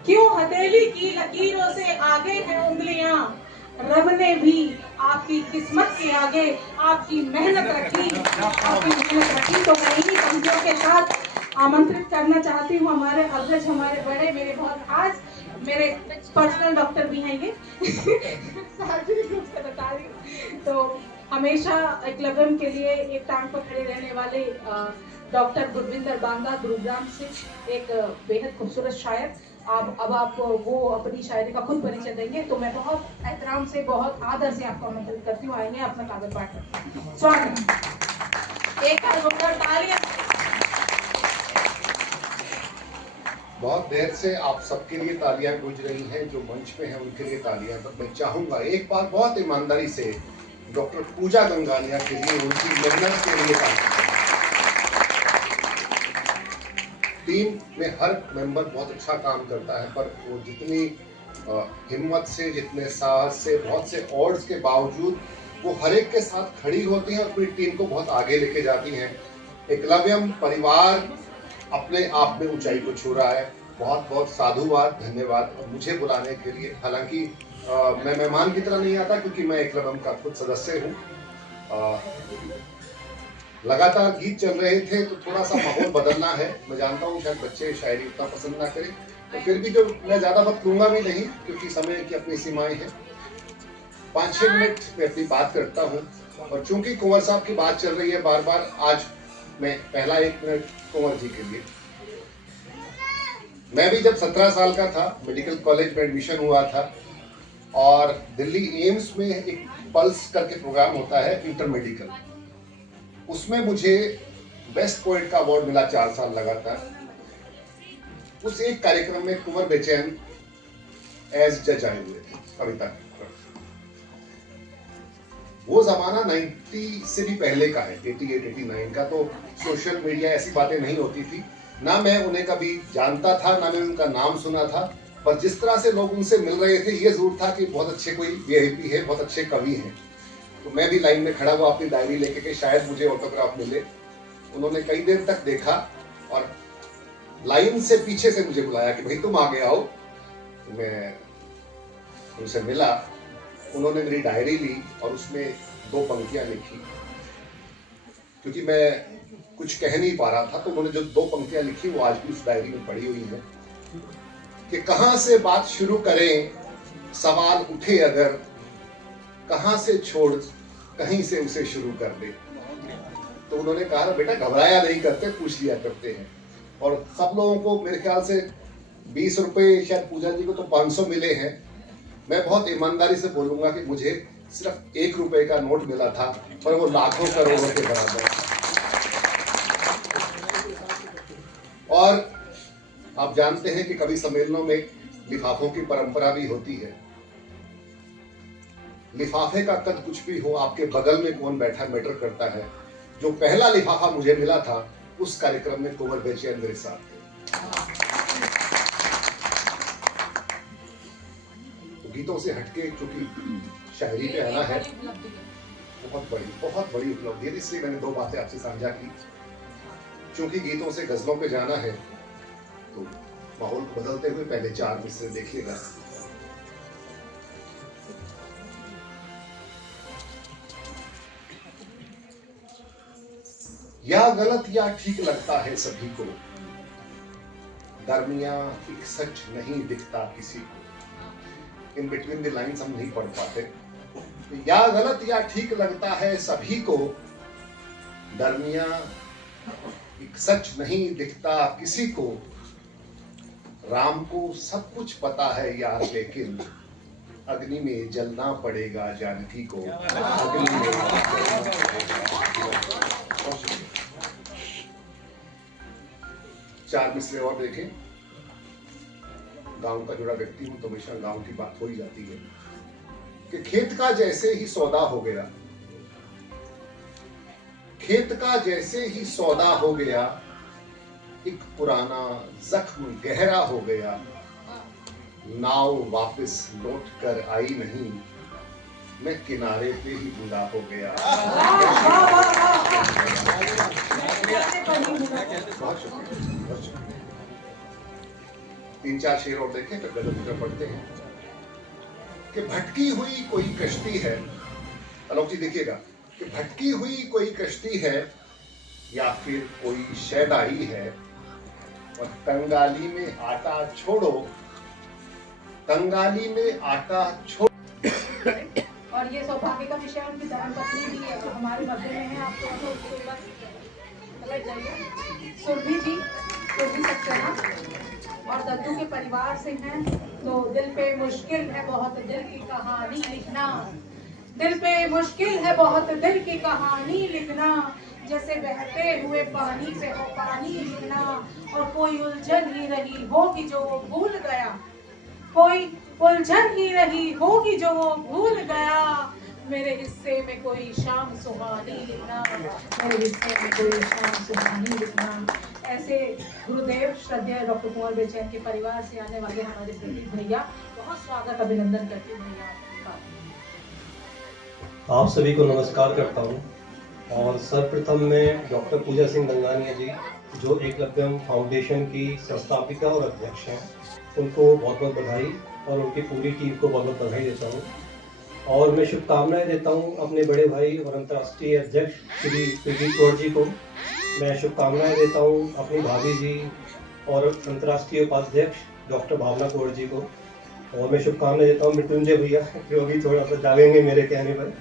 क्यों हथेली की लकीरों से आगे हैं उंगलियां, रब ने भी आपकी किस्मत के आगे आपकी मेहनत रखी, तो मैं इन्हीं पंक्तियों के साथ आमंत्रित करना चाहती हूँ हमारे अग्रज, हमारे बड़े, मेरे बहुत खास, मेरे पर्सनल डॉक्टर भी हैं ये सार्वजनिक रूप से बता रही हूँ। तो हमेशा एकलव्यम के लिए एक टांग पर खड़े रहने वाले डॉक्टर गुरविंदर बांदा गुरुग्राम से, एक बेहद खूबसूरत शायर। अब आप वो अपनी शायरी का खुद परिचय देंगे, तो मैं बहुत एहतराम से, बहुत आदर से आपको आमंत्रित करती हूँ, आएंगे अपना कागज पाठ करते। स्वागत। एक तालियां। बहुत देर से आप सबके लिए तालियां गूंज रही हैं, जो मंच पे हैं उनके लिए तालियां। तो मैं चाहूंगा एक बार बहुत ईमानदारी से डॉक्टर पूजा गंगानिया के लिए, उनकी मेहनत के लिए टीम में हर मेंबर बहुत अच्छा काम करता है, पर वो जितनी हिम्मत से, जितने साहस से, बहुत से ऑड्स के बावजूद वो हर एक के साथ खड़ी होती हैं और पूरी टीम को बहुत आगे लेके जाती हैं। एकलव्यम परिवार अपने आप में ऊंचाई को छू रहा है। बहुत बहुत साधुवाद, धन्यवाद मुझे बुलाने के लिए। हालांकि मैं मेहमान की तरह नहीं आता, क्योंकि मैं एकलव्यम का खुद सदस्य हूँ। लगातार गीत चल रहे थे तो थोड़ा सा माहौल बदलना है। मैं जानता हूँ शायद बच्चे शायरी उतना पसंद ना करें, तो फिर भी जो मैं ज्यादा वक्त लूंगा भी नहीं, क्योंकि समय की अपनी सीमाएं हैं। 5-6 मिनट में अपनी बात करता हूँ। और चूंकि कुंवर साहब की बात चल रही है बार बार, आज मैं पहला 1 मिनट कुंवर जी के लिए। मैं भी जब 17 साल का था, मेडिकल कॉलेज में एडमिशन हुआ था, और दिल्ली एम्स में एक पल्स करके प्रोग्राम होता है इंटरमेडिकल, उसमें मुझे बेस्ट पोएट का अवार्ड मिला 4 साल लगातार। उस एक कार्यक्रम में कुंवर बेचैन एज जज आए हुए थे कविता पर। वो जमाना 90 से भी पहले का है, 88-89 का, तो सोशल मीडिया ऐसी बातें नहीं होती थी, ना मैं उन्हें कभी जानता था, ना मैं उनका नाम सुना था, पर जिस तरह से लोग उनसे मिल रहे थे ये जरूर था कि बहुत अच्छे कोई वीआईपी है, बहुत अच्छे कवि हैं। तो मैं भी लाइन में खड़ा हुआ अपनी डायरी लेके कि शायद मुझे ऑटोग्राफ मिले। उन्होंने कई देर तक देखा और लाइन से पीछे से मुझे बुलाया कि भाई तुम आगे आओ। मैं उनसे मिला, उन्होंने मेरी डायरी ली और उसमें 2 पंक्तियां लिखी, क्योंकि मैं कुछ कह नहीं पा रहा था, तो उन्होंने जो 2 पंक्तियां लिखी वो आज भी उस डायरी में पड़ी हुई है कि कहां से बात शुरू करें, सवाल उठे अगर, कहां से छोड़ कहीं से उसे शुरू कर दे। तो उन्होंने कहा बेटा घबराया नहीं करते, पूछ लिया करते हैं। और सब लोगों को मेरे ख्याल से 20 रुपए, शायद पूजा जी को तो 500 मिले हैं। मैं बहुत ईमानदारी से बोलूंगा कि मुझे सिर्फ 1 रुपए का नोट मिला था, पर वो लाखों करोड़ों के बराबर। और आप जानते हैं कि कवि सम्मेलनों में लिफाफों की परंपरा भी होती है। लिफाफे का कद कुछ भी हो, आपके बगल में कौन बैठा मैटर करता है। जो पहला लिफाफा मुझे मिला था उस कार्यक्रम में कुंवर बेचैन मेरे साथ थे। तो गीतों से हटके चूंकि शायरी पे आना है, बहुत बड़ी उपलब्धि है, इसलिए मैंने 2 बातें आपसे साझा की। चूंकि गीतों से गजलों पे जाना है तो माहौल को बदलते हुए पहले 4 मिसरे देखिएगा। या गलत या ठीक लगता है सभी को, दरमिया एक सच नहीं दिखता किसी को। इन बिटवीन द लाइन्स हम नहीं पढ़ पाते। या गलत या ठीक लगता है सभी को, दरमिया एक सच नहीं दिखता किसी को। राम को सब कुछ पता है यार, लेकिन अग्नि में जलना पड़ेगा जानकी को। अग्नि में चार मिसरे और देखें। गांव का जुड़ा व्यक्ति हूं तो हमेशा गांव की बात हो ही जाती है कि खेत का जैसे ही सौदा हो गया, खेत का जैसे ही सौदा हो गया, एक पुराना जख्म गहरा हो गया। नाव वापस लौट कर आई नहीं, मैं किनारे पे ही बुला हो गया। बहुत शुक्रिया। 3-4 शेर और देखें फिर गजल पढ़ते हैं कि भटकी हुई कोई कश्ती है। आलोक जी देखिएगा कि भटकी हुई कोई कश्ती है या फिर कोई शैदाई है, और कंगाली में आटा छोड़ो, कंगाली में आटा छोड़ो। और ये सौभाग्य का विषय उनकी धर्मपत्नी भी है, तो हमारे मध्य में है। आपको सुरभि जी, सुरभि सक्सेना और दद्दू के परिवार से हैं। तो दिल पे मुश्किल है बहुत दिल की कहानी लिखना, दिल पे मुश्किल है बहुत दिल की कहानी लिखना। जैसे बहते हुए पानी पे हो पानी लिखना, और कोई उलझन ही रही होगी जो वो भूल गया, कोई उलझन ही रही होगी जो वो भूल गया। मेरे हिस्से में कोई शाम सुहानी लिखना, मेरे हिस्से में कोई शाम सुहानी लिखना। ऐसे गुरुदेव श्रद्धेय डॉक्टर कुंवर बेचैन के परिवार से आने वाले हमारे प्रदीप भैया, बहुत स्वागत अभिनंदन करती हूँ भैया आपका। आप सभी को नमस्कार करता हूँ। और सर्वप्रथम मैं डॉक्टर पूजा सिंह गंगानिया जी, जो एकलव्यम फाउंडेशन की संस्थापिका और अध्यक्ष हैं, उनको बहुत बहुत बधाई और उनकी पूरी टीम को बहुत बहुत बधाई देता हूँ। और मैं शुभकामनाएं देता हूँ अपने बड़े भाई और अंतर्राष्ट्रीय अध्यक्ष श्री प्रदीप कौर जी को। मैं शुभकामनाएं देता हूँ अपनी भाभी जी और अंतर्राष्ट्रीय उपाध्यक्ष डॉक्टर भावना कौर जी को। और मैं शुभकामनाएं देता हूँ मृत्युंजय भैया, जो अभी थोड़ा सा जागेंगे मेरे कहने पर।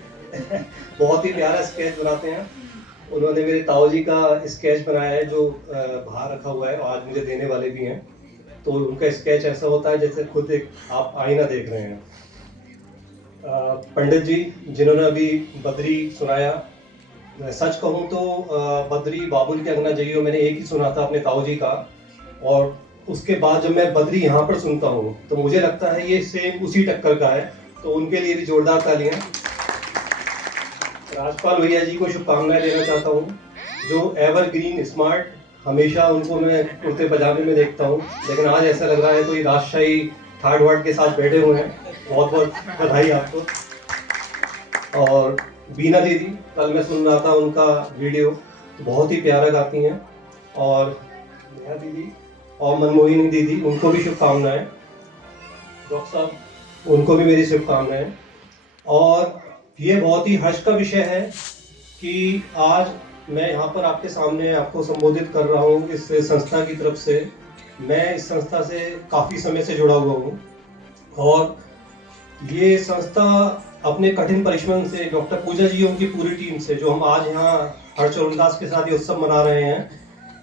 बहुत ही प्यारा स्केच बनाते हैं। उन्होंने मेरे ताऊ जी का स्केच बनाया है जो बाहर रखा हुआ है, आज मुझे देने वाले भी हैं। तो उनका स्केच ऐसा होता है जैसे खुद एक आप आईना देख रहे हैं। पंडित जी जिन्होंने अभी बद्री सुनाया, सच कहूँ तो बद्री बाबुल के अंगना जाइयो मैंने एक ही सुना था अपने ताऊ जी का, और उसके बाद जब मैं बद्री यहाँ पर सुनता हूँ तो मुझे लगता है ये सेम उसी टक्कर का है, तो उनके लिए भी जोरदार तालियां। राजपाल भैया जी को शुभकामनाएं देना चाहता हूँ, जो एवरग्रीन स्मार्ट, हमेशा उनको मैं कुर्ते पजामे में देखता हूँ, लेकिन आज ऐसा लग रहा है कोई राजशाही ठाट वाट के साथ बैठे हुए हैं। बहुत बहुत बधाई आपको। और बीना दीदी, कल मैं सुन रहा था उनका वीडियो, तो बहुत ही प्यारा गाती हैं। और नेहा दीदी और मनमोहिनी दीदी, उनको भी शुभकामनाएं। डॉक्टर साहब, उनको भी मेरी शुभकामनाएं। और ये बहुत ही हर्ष का विषय है कि आज मैं यहाँ पर आपके सामने आपको संबोधित कर रहा हूँ इस संस्था की तरफ से। मैं इस संस्था से काफ़ी समय से जुड़ा हुआ हूँ, और ये संस्था अपने कठिन परिश्रम से, डॉक्टर पूजा जी उनकी पूरी टीम से, जो हम आज यहाँ हर्षोल्लास के साथ ये उत्सव मना रहे हैं,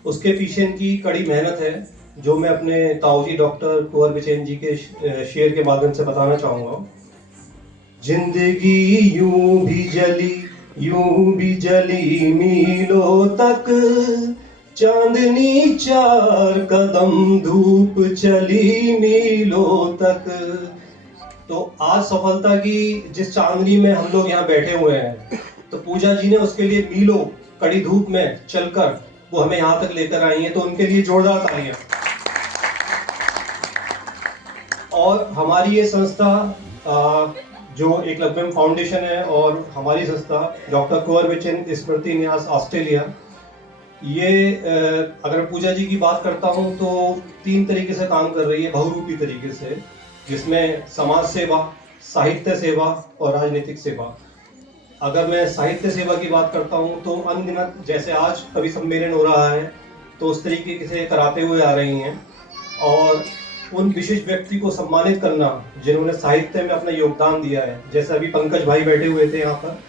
उसके पीछे इनकी कड़ी मेहनत है, जो मैं अपने ताऊ जी डॉक्टर कुंवर बिचैन जी के शेर के माध्यम से बताना चाहूँगा। जिंदगी यूं भी जली मीलों तक, चांदनी 4 कदम धूप चली मीलों तक। तो आज सफलता की जिस चांदनी में हम लोग यहाँ बैठे हुए हैं, तो पूजा जी ने उसके लिए मीलों कड़ी धूप में चलकर वो हमें यहाँ तक लेकर आई हैं, तो उनके लिए जोरदार तालियां। और हमारी ये संस्था जो एकलव्यम फाउंडेशन है, और हमारी संस्था डॉक्टर कुंवर बिचैन स्मृति न्यास ऑस्ट्रेलिया, ये अगर पूजा जी की बात करता हूँ तो 3 तरीके से काम कर रही है, बहुरूपी तरीके से, जिसमें समाज सेवा, साहित्य सेवा और राजनीतिक सेवा। अगर मैं साहित्य सेवा की बात करता हूँ तो अनगिनत, जैसे आज कवि सम्मेलन हो रहा है, तो उस तरीके से कराते हुए आ रही हैं। और उन विशिष्ट व्यक्ति को सम्मानित करना जिन्होंने साहित्य में अपना योगदान दिया है, जैसे अभी पंकज भाई बैठे हुए थे यहाँ पर,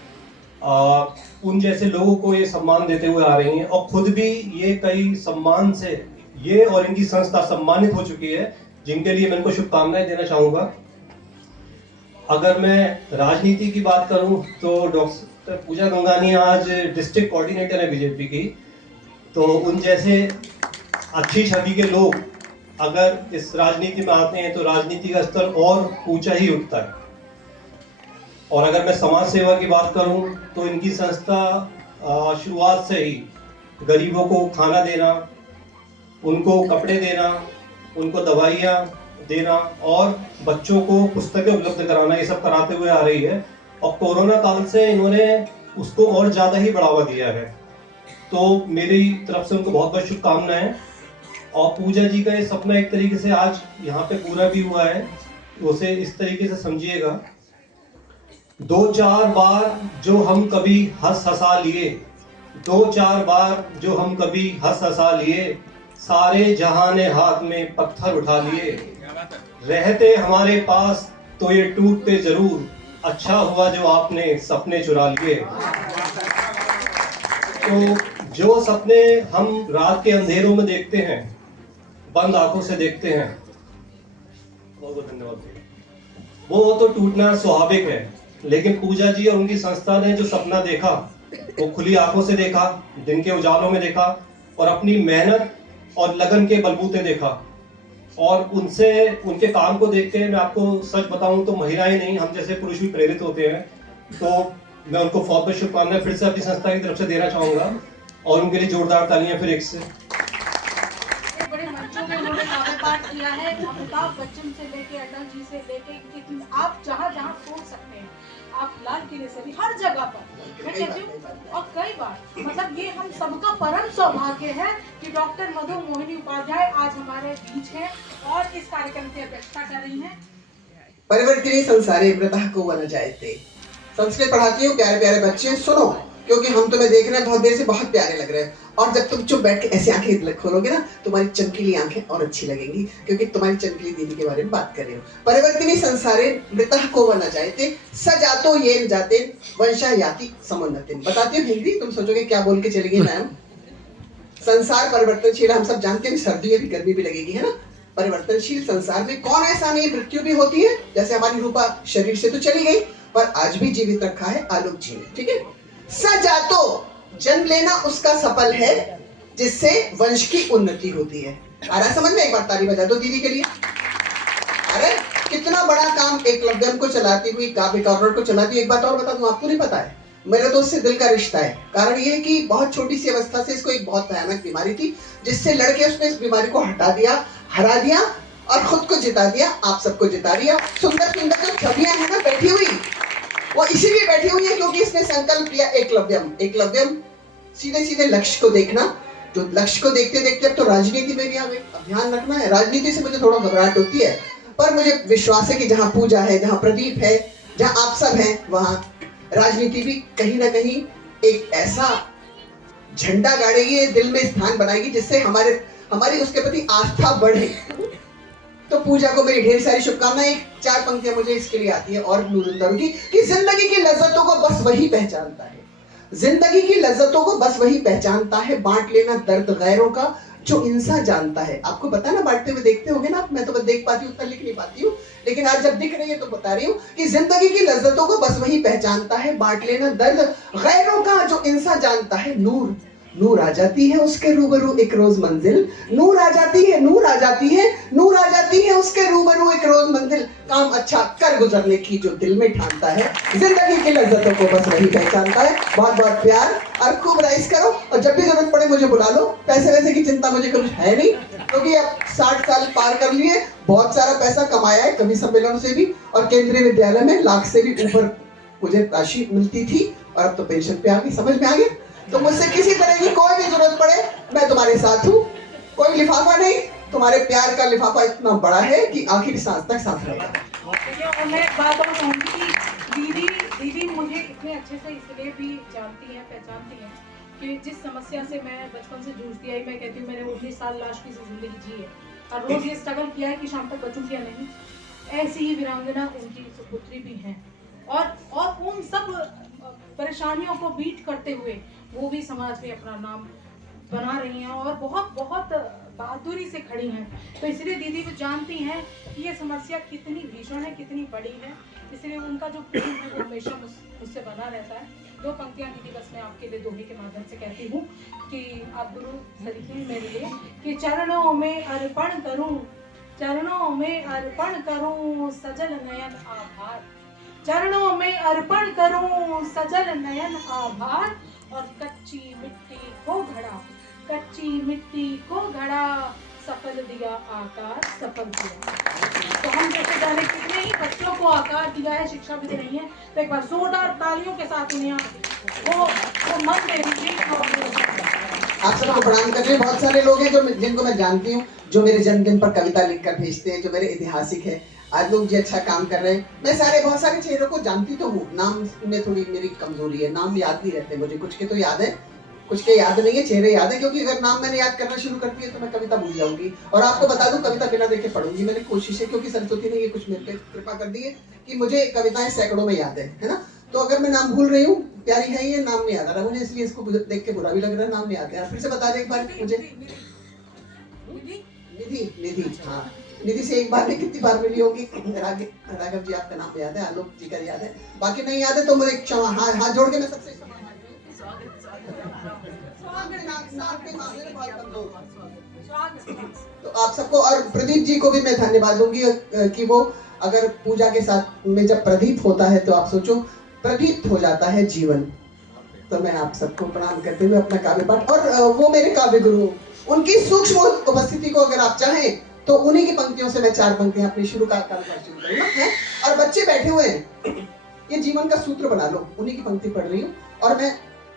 उन जैसे लोगों को ये सम्मान देते हुए आ रही हैं, और खुद भी ये कई सम्मान से ये और इनकी संस्था सम्मानित हो चुकी है, जिनके लिए मैं इनको शुभकामनाएं देना चाहूँगा। अगर मैं राजनीति की बात करूँ तो डॉक्टर पूजा गंगानिया आज डिस्ट्रिक्ट कोऑर्डिनेटर है बीजेपी की, तो उन जैसे अच्छी छवि के लोग अगर इस राजनीति में आते हैं तो राजनीति का स्तर और ऊंचा ही उठता है। और अगर मैं समाज सेवा की बात करूं तो इनकी संस्था शुरुआत से ही गरीबों को खाना देना, उनको कपड़े देना, उनको दवाइयाँ देना और बच्चों को पुस्तकें उपलब्ध कराना, ये सब कराते हुए आ रही है। और कोरोना काल से इन्होंने उसको और ज़्यादा ही बढ़ावा दिया है, तो मेरी तरफ से उनको बहुत बहुत शुभकामनाएं। और पूजा जी का ये सपना एक तरीके से आज यहाँ पे पूरा भी हुआ है, उसे इस तरीके से समझिएगा। 2-4 बार जो हम कभी हंस हंसा लिए, 2-4 बार जो हम कभी हंस हंसा लिए, सारे जहां ने हाथ में पत्थर उठा लिए, रहते हमारे पास तो ये टूटते जरूर, अच्छा हुआ जो आपने सपने चुरा लिए। तो जो सपने हम रात के अंधेरों में देखते हैं, बंद आंखों से देखते हैं, बहुत बहुत धन्यवाद, वो तो टूटना स्वाभाविक है, लेकिन पूजा जी और उनकी संस्था ने जो सपना देखा वो खुली आंखों से देखा, दिन के उजालों में देखा, और अपनी मेहनत और लगन के बलबूते देखा। और उनसे, उनके काम को देख के मैं आपको सच बताऊं तो महिलाएं नहीं, हम जैसे पुरुष भी प्रेरित होते हैं। तो मैं उनको बहुत बहुत शुभकामनाएं फिर से अपनी संस्था की तरफ से देना चाहूंगा, और उनके लिए जोरदार तालियां फिर एक से। बड़े मंचों में उन्होंने काव्य पाठ किया है, अमिताभ बच्चन से लेके अटल जी से लेके आप जहाँ जहाँ सोच सकते हैं, आप लाल किले से भी हर जगह पर मैं कहती हूँ। और कई बार मतलब ये हम सबका परम सौभाग्य है कि डॉक्टर मधु मोहिनी उपाध्याय आज हमारे बीच हैं और इस कार्यक्रम की अध्यक्षता कर रही हैं। परिवर्तिनी संसारे वृतः को वन जायते। संस्कृत पढ़ाती हूँ, प्यारे प्यारे बच्चे सुनो, क्योंकि हम तुम्हें देख रहे हैं बहुत देर से, बहुत प्यारे लग रहे हैं। और जब तुम चुप बैठ के ऐसी आंखें खोलोगे ना, तुम्हारी चमकीली आंखें और अच्छी लगेंगी, क्योंकि तुम्हारी चमकीली दीदी के बारे में बात कर रही हो। परिवर्तिनी संसारे मृतः को वन जायते, सजातो ये जाते वंशा याति समुन्नति। बताती हूँ हिंदी, तुम सोचोगे क्या बोल के चलेगी मैम। संसार परिवर्तनशील, हम सब जानते हैं, सर्दी भी गर्मी भी लगेगी, है ना। परिवर्तनशील संसार में कौन ऐसा नहीं, मृत्यु भी होती है। जैसे हमारी रूपा शरीर से तो चली गई, पर आज भी जीवित रखा है आलोक जी ने। ठीक है, सजातो जन्म लेना उसका सफल है जिससे वंश की उन्नति होती है। आ रहा समझ में? एक बार ताली बजा दो दीदी के लिए। अरे कितना बड़ा काम एकलव्यम को चलाती हुई, काव्य कॉर्नर को चलाती हुई। एक बात और बता दूं, आपको नहीं पता है, मेरे दोस्त से दिल का रिश्ता है। कारण ये है कि बहुत छोटी सी अवस्था से इसको एक बहुत भयानक बीमारी थी, जिससे लड़के उसने इस बीमारी को हटा दिया, हरा दिया और खुद को जिता दिया, आप सबको जिता दिया। सुंदर सुंदर जो छवियां है ना बैठी हुई, वो इसीलिए बैठी हुई है क्योंकि इसने संकल्प लिया एकलव्यम। एकलव्यम सीधे सीधे लक्ष्य को देखना, जो लक्ष्य को देखते देखते अब तो राजनीति में भी आ गई। अब ध्यान रखना है, राजनीति से मुझे थोड़ा घबराहट होती है, पर मुझे विश्वास है कि जहां पूजा है, जहां प्रदीप है, जहां आप सब हैं, वहां राजनीति भी कहीं ना कहीं एक ऐसा झंडा गाड़ेगी, दिल में स्थान बनाएगी जिससे हमारी उसके प्रति आस्था बढ़े। तो पूजा को मेरी ढेर सारी शुभकामनाएं। 4 पंक्तियां मुझे इसके लिए आती है और नूरुंदर की कि जिंदगी की लज्जतों को बस वही पहचानता है, जिंदगी की लज्जतों को बस वही पहचानता है, बांट लेना दर्द गैरों का जो इंसान जानता है। आपको पता ना, बांटते हुए देखते होंगे ना, मैं तो बस देख पाती हूँ, उतना लिख नहीं पाती हूँ, लेकिन आज जब दिख रही है तो बता रही हूँ कि जिंदगी की लज्जतों को बस वही पहचानता है, बांट लेना दर्द गैरों का जो इंसान जानता है। नूर नूर आ जाती है उसके रूबरू एक रोज मंजिल, नूर आ जाती है, नूर आ जाती है, नूर आ जाती है उसके रूबरू एक रोज मंजिल, काम अच्छा कर गुजरने की जो दिल में ठानता है, जिंदगी की लज्जतों को बस वही पहचानता है। बहुत बहुत प्यार और खूब राइस करो, और जब भी जरूरत पड़े मुझे बुला लो। पैसे वैसे की चिंता मुझे कुछ है नहीं, क्योंकि अब 60 साल पार कर लिए, बहुत सारा पैसा कमाया है, कवि सम्मेलन से भी और केंद्रीय विद्यालय में लाख से भी ऊपर मुझे राशि मिलती थी, और अब तो पेंशन पे आ गई। समझ में आ गया? तो मुझसे किसी तरह की कोई भी जरूरत पड़े, मैं तुम्हारे साथ हूँ। कोई लिफाफा नहीं, तुम्हारे प्यार का लिफाफा इतना बड़ा है कि आखिरी सांस तक साथ रहेगा। और मैं बात और कहूँगी कि दीदी मुझे इतने अच्छे से इसलिए भी जानती हैं, पहचानती हैं कि जिस समस्या से मैं बचपन से जूझती आई, मैं कहती हूँ मैंने 19 साल लाश की जिंदगी जी है और रोज ये स्ट्रगल किया है कि शाम तक बचूंगी या नहीं। ऐसी ही वीरांगना उनकी पुत्री भी हैं, और उन सब परेशानियों को बीट करते हुए वो भी समाज में अपना नाम बना रही हैं और बहुत बहुत बहादुरी से खड़ी हैं। तो इसलिए दीदी भी जानती हैं कि ये समस्या कितनी भीषण है, कितनी बड़ी है, इसलिए उनका जो प्रेम है वो हमेशा मुझसे बना रहता है। 2 पंक्तियां दीदी बस मैं आपके लिए दोहे के माध्यम से कहती हूँ कि आप गुरु सरीखे मेरे लिए कि चरणों में अर्पण करूँ, चरणों में अर्पण करूँ सजल नयन आभार, चरणों में अर्पण करूँ सजल नयन आभार, और कच्ची मिट्टी को घड़ा, कच्ची मिट्टी को घड़ा, सफल दिया आकार सफल दिया। तो हम जैसे जाने कितने ही बच्चों को आकार दिया है, शिक्षा भी नहीं है, तो एक बार जोरदार तालियों के साथ उन्हें वो मन में आप सबको प्रणाम कर रहे हैं। बहुत सारे लोग हैं जो जिनको मैं जानती हूँ, जो मेरे जन्मदिन पर कविता लिखकर भेजते हैं, जो मेरे ऐतिहासिक है। आज लोग जी अच्छा काम कर रहे हैं। मैं बहुत सारे चेहरों को जानती तो हूँ, नाम में थोड़ी मेरी कमजोरी है, नाम याद नहीं रहते मुझे। कुछ के तो याद है, कुछ के याद नहीं है, चेहरे याद है, क्योंकि अगर नाम मैंने याद करना शुरू कर दिया तो मैं कविता भूल जाऊंगी। और आपको बता दूं, कविता बिना देखे पढ़ूंगी। मैंने कोशिश है, क्योंकि सरस्वती ने ये कुछ मेरे पे कृपा कर दी है कि मुझे कविताएं सैकड़ों में याद है ना। तो अगर मैं नाम भूल रही हूँ, प्यारी है ये, नाम नहीं याद आ रहा मुझे, इसलिए इसको देख के बुरा भी लग रहा है, नाम नहीं याद है। फिर से बता दे एक बार मुझे। निधि, निधि, हाँ निधि से एक बार नहीं कितनी बार मिली होगी। राघव जी आपका नाम याद है, आलोक जी का याद है, बाकी नहीं याद है तो मुझे क्षमा। हाथ जोड़ के मैं सबसे तो आप सबको, और प्रदीप जी को भी मैं धन्यवाद दूंगी कि वो अगर पूजा के साथ में जब प्रदीप होता है तो आप सोचो प्रदीप्त हो जाता है जीवन। तो मैं आप सबको प्रणाम करते हुए अपना काव्य पाठ, और वो मेरे काव्य गुरु, उनकी सूक्ष्म उपस्थिति को अगर आप चाहें तो उन्हीं की पंक्तियों से मैं 4 पंक्तियां अपनी शुरू करूंगा है। और बच्चे बैठे हुए हैं, ये जीवन का सूत्र बना लो। उन्हीं की पंक्ति पढ़ रही हूँ, और मैं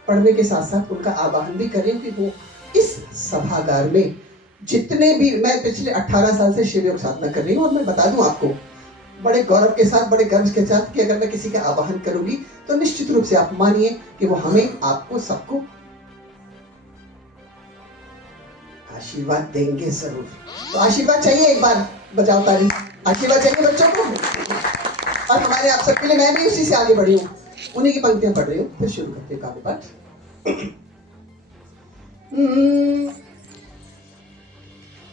पढ़ने के साथ साथ उनका आवाहन भी कर रही हूँ कि वो इस सभागार में जितने भी, मैं पिछले 18 साल से शिव योग साधना कर रही हूँ, और मैं बता दूं आपको बड़े गौरव के साथ, बड़े गर्व के साथ कि अगर मैं किसी का आवाहन करूंगी तो निश्चित रूप से आप मानिए कि वो हमें, आपको, सबको आशीर्वाद देंगे जरूर। तो आशीर्वाद चाहिए, एक बार बजाओ ताली। आशीर्वाद चाहिए बच्चों को, और हमारे आप सबके लिए मैं भी उसी से आगे बढ़ी हूँ, उन्हीं की पंक्तियां पढ़ रही हूँ। फिर शुरू करते हैं काव्य पाठ।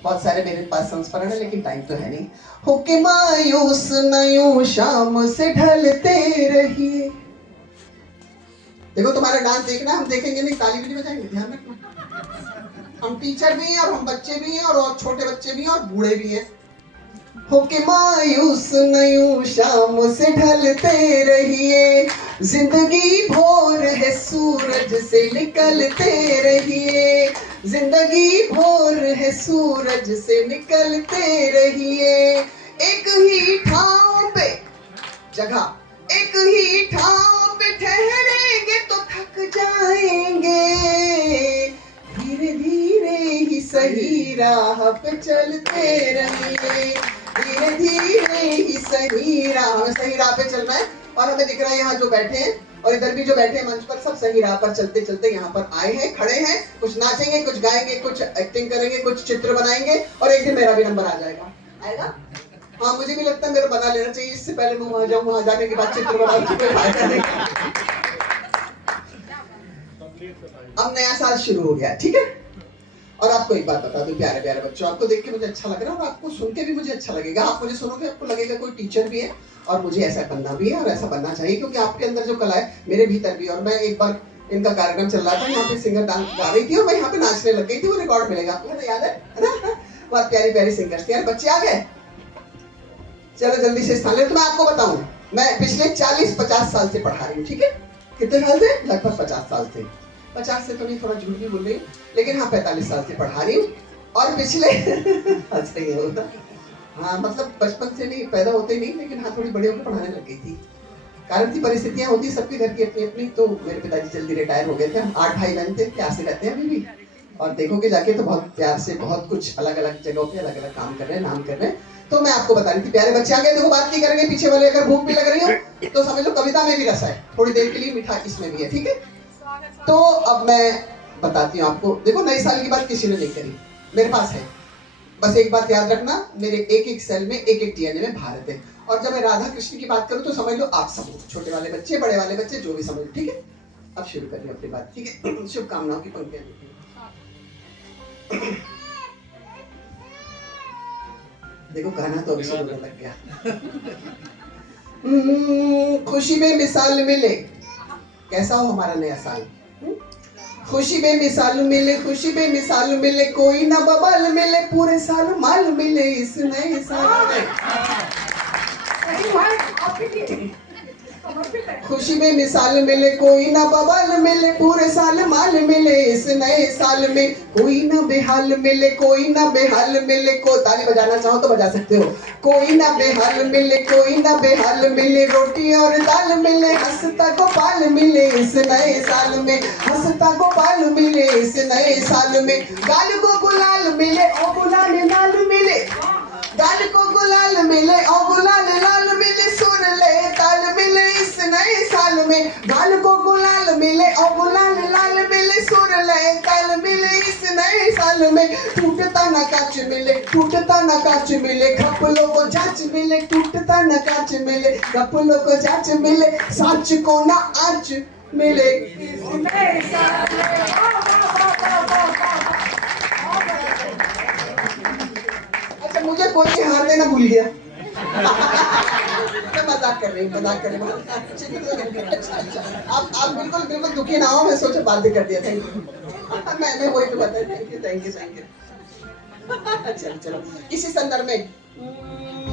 बहुत सारे मेरे पास संस्मरण है लेकिन टाइम तो है नहीं। हो के मायूस नयूं शाम से ढलते रहिए। देखो तुम्हारा डांस देखना, हम देखेंगे नहीं, ताली भी नहीं बजाएंगे, ध्यान रखना। हम टीचर भी हैं और हम बच्चे भी हैं और छोटे बच्चे भी हैं और बूढ़े भी हैं। हो के मायूस नयूं शाम से ढलते रहिए, जिंदगी भोर है सूरज से निकलते रहिए, जिंदगी भोर है सूरज से निकलते रहिए। एक ही ठाव पे जगह, एक ही ठाव पे ठहरेंगे तो थक जाएंगे, धीरे धीरे ही सही राह पे चलते रहिए, धीरे धीरे ही सही राह पे चलना है। और हमें दिख रहा है यहाँ जो बैठे हैं और इधर भी जो बैठे हैं मंच पर, सब सही राह पर चलते चलते यहाँ पर आए हैं, खड़े हैं। कुछ नाचेंगे, कुछ गाएंगे, कुछ एक्टिंग करेंगे, कुछ चित्र बनाएंगे और एक दिन मेरा भी नंबर आ जाएगा। आएगा? हाँ, मुझे भी लगता है मेरा बना लेना चाहिए, इससे पहले मैं वहां जाऊँ, वहां जाने के बाद चित्र बना। अब नया साल शुरू हो गया, ठीक है। और आपको एक बात बता दूं प्यारे प्यारे बच्चों, आपको देख के मुझे अच्छा लग रहा है और आपको सुन के भी मुझे अच्छा लगेगा। आप मुझे सुनोगे, आपको लगेगा कोई टीचर भी है और मुझे ऐसा बनना भी है और ऐसा बनना चाहिए, क्योंकि आपके अंदर जो कला है मेरे भीतर भी। और मैं एक बार इनका कार्यक्रम चल रहा था, यहाँ पे सिंगर डांस गा रही थी और मैं यहाँ पे नाचने लग गई थी, वो रिकॉर्ड मिलेगा आपको, याद है ना? बहुत प्यारी प्यारी सिंगर्स थी यार। बच्चे आ गए, चलो जल्दी से स्थान ले। तो मैं आपको बताऊं, मैं पिछले 40-50 साल से पढ़ा रही हूँ, ठीक है। कितने साल से? लगभग 50 साल से। 50 से तो नहीं, थोड़ा झूठ भी बोल रही हूँ, लेकिन हाँ 45 साल से पढ़ा रही हूँ। और पिछले ऐसा ही होता, हाँ मतलब बचपन से नहीं, पैदा होते ही नहीं, लेकिन हाँ थोड़ी बड़ी होकर पढ़ाने लग गई थी। कारण थी, परिस्थितियां होती सबके घर की अपनी अपनी। तो मेरे पिताजी जल्दी रिटायर हो गए थे, हम 8 भाई बहन थे, प्यार से रहते हैं अभी भी। और देखोगे जाके तो बहुत प्यार से बहुत कुछ अलग अलग जगहों पे अलग अलग काम कर रहे हैं, नाम कर रहे हैं। तो मैं आपको बता रही थी, प्यारे बच्चे आ गए, देखो बात नहीं करेंगे पीछे वाले। अगर भूख भी लग रही हो तो समझ लो कविता में भी रस है, थोड़ी देर के लिए मीठा इसमें भी है, ठीक है। तो अब मैं बताती हूँ आपको। देखो नए साल की बात किसी ने नहीं करी, मेरे पास है। बस एक बात याद रखना, मेरे एक एक सेल में एक एक डीएनए में भारत है। और जब मैं राधा कृष्ण की बात करूँ तो समझ लो आप सब, छोटे वाले बच्चे, बड़े वाले बच्चे, जो भी समझ लो, ठीक है। अब शुरू करिए अपनी बात, ठीक है। शुभकामनाओं की पंक्तियां लिखिए। देखो गाना तो अभी शुरू होने लग गया। खुशी में मिसाल मिले, कैसा हो हमारा नया साल। खुशी में मिसाल मिले, खुशी में मिसाल मिले, कोई ना बवाल मिले, पूरे साल माल मिले इस नए साल में। खुशी में मिसाल मिले, कोई ना बवाल मिले, पूरे साल माल मिले इस नए साल में। कोई ना बेहाल मिले, कोई ना बेहाल मिले, को ताली बजाना चाहो तो बजा सकते हो। कोई ना बेहाल मिले, कोई ना बेहाल मिले, रोटी और दाल मिले, हंसता को पाल मिले इस नए साल में, हंसता को पाल मिले इस नए साल में। गाल को गुलाल मिले और गुलाल लाल मिले, गाल को गुलाल मिले और गुलाल लाल मिले, सुर ले ताल मिले इस नए साल में। गाल को गुलाल मिले और गुलाल लाल मिले, सुर ले ताल मिले इस नए साल में। टूटता न कांच मिले, टूटता न कांच मिले, घपलों को जांच मिले, टूटता न कांच मिले, घपलों को जांच मिले, साच को न आंच मिले इस नए साल में। अच्छा मुझे कोई हार देना भूल गया। मैं मजाक कर रही हूँ, मजाक कर रही हूँ। आप बिल्कुल बिल्कुल दुखी ना हो, मैं सोचा बात भी कर दिया। Thank you. मैंने वही तो बताया। Thank you thank you thank you. चलो चलो इसी संदर्भ में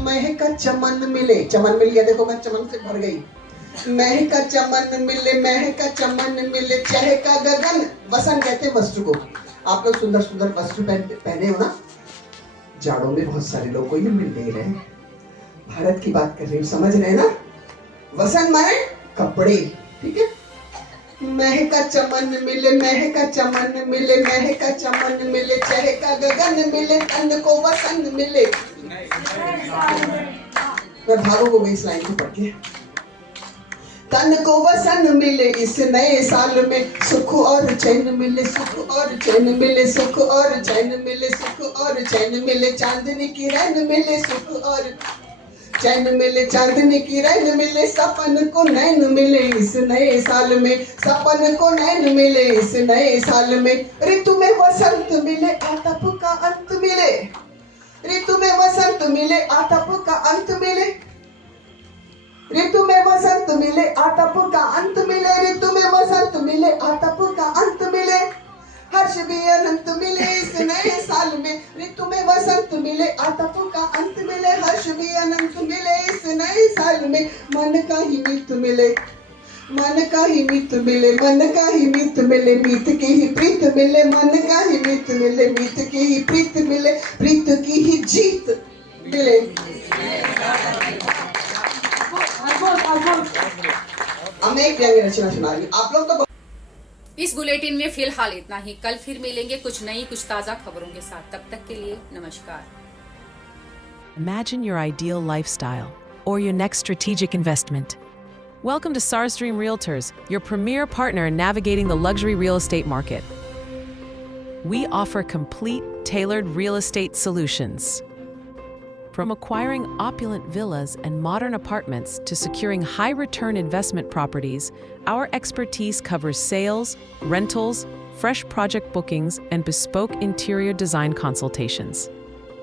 महका चमन मिले, चमन मिल गया, देखो मैं चमन से भर गई। महका चमन मिले, महका चमन मिले, चहका गगन, वसन कहते वस्त्र को। आप लोग सुंदर सुंदर वस्त्र पहने हो ना, जाड़ों में बहुत सारे लोग को ये मिल नहीं रहे। भारत की बात कर रही हूँ, समझ रहे ना। वसन माने कपड़े, ठीक है। महका चमन मिले, महका चमन मिले, महका चमन मिले, चहका गगन मिले, तन को वसन मिले। मैं भागो को इस लाइन को पढ़ के। तन को वसन मिले इस नए साल में, सुख और चैन मिले, सुख और चैन मिले, सुख और चैन मिले, सुख और चैन मिले, चांदनी की रैन मिले, सुख और चैन मिले, चांदनी की रैन मिले, सपन को नैन मिले इस नए साल में, सपन को नैन मिले इस नए साल में। ऋतु में वसंत मिले, आतप का अंत मिले, अंत मिले, ऋतु में वसंत मिले, आतप का अंत मिले, ऋतु में वसंत मिले, आतप का अंत मिले, हर्ष भी अनंत मिले इस नए साल में, ऋतु में वसंत मिले, आतप का अंत मिले, हर्ष भी अनंत मिले इस नए साल में, मन का ही मित मिले, मन का ही मित मिले, मन का ही मित मिले, मीत की ही प्रीत मिले, मन का ही मित मिले, मीत की ही प्रीत मिले, प्रीत की ही जीत मिले। मैं एक व्यंग्य रचना सुना रही हूँ, आप लोग तो इस बुलेटिन में फिलहाल इतना ही। कल फिर मिलेंगे कुछ नई कुछ ताजा खबरों के साथ। तब तक के लिए नमस्कार। Imagine your ideal lifestyle or your next strategic investment. Welcome to SARS Dream Realtors, your premier partner in navigating the luxury real estate market. We offer complete, tailored real estate solutions. From acquiring opulent villas and modern apartments to securing high-return investment properties, our expertise covers sales, rentals, fresh project bookings, and bespoke interior design consultations.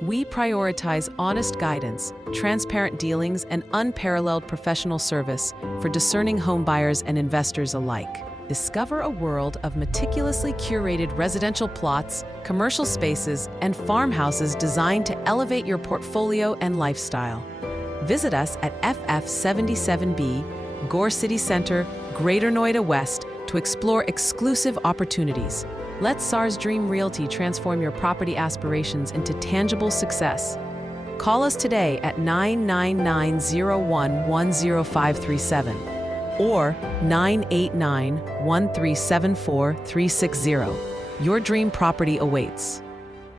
We prioritize honest guidance, transparent dealings, and unparalleled professional service for discerning home buyers and investors alike. Discover a world of meticulously curated residential plots, commercial spaces, and farmhouses designed to elevate your portfolio and lifestyle. Visit us at FF77B, Gore City Center, Greater Noida West, to explore exclusive opportunities. Let SARS Dream Realty transform your property aspirations into tangible success. Call us today at 999-01-10537 or 989-1374-360. Your dream property awaits.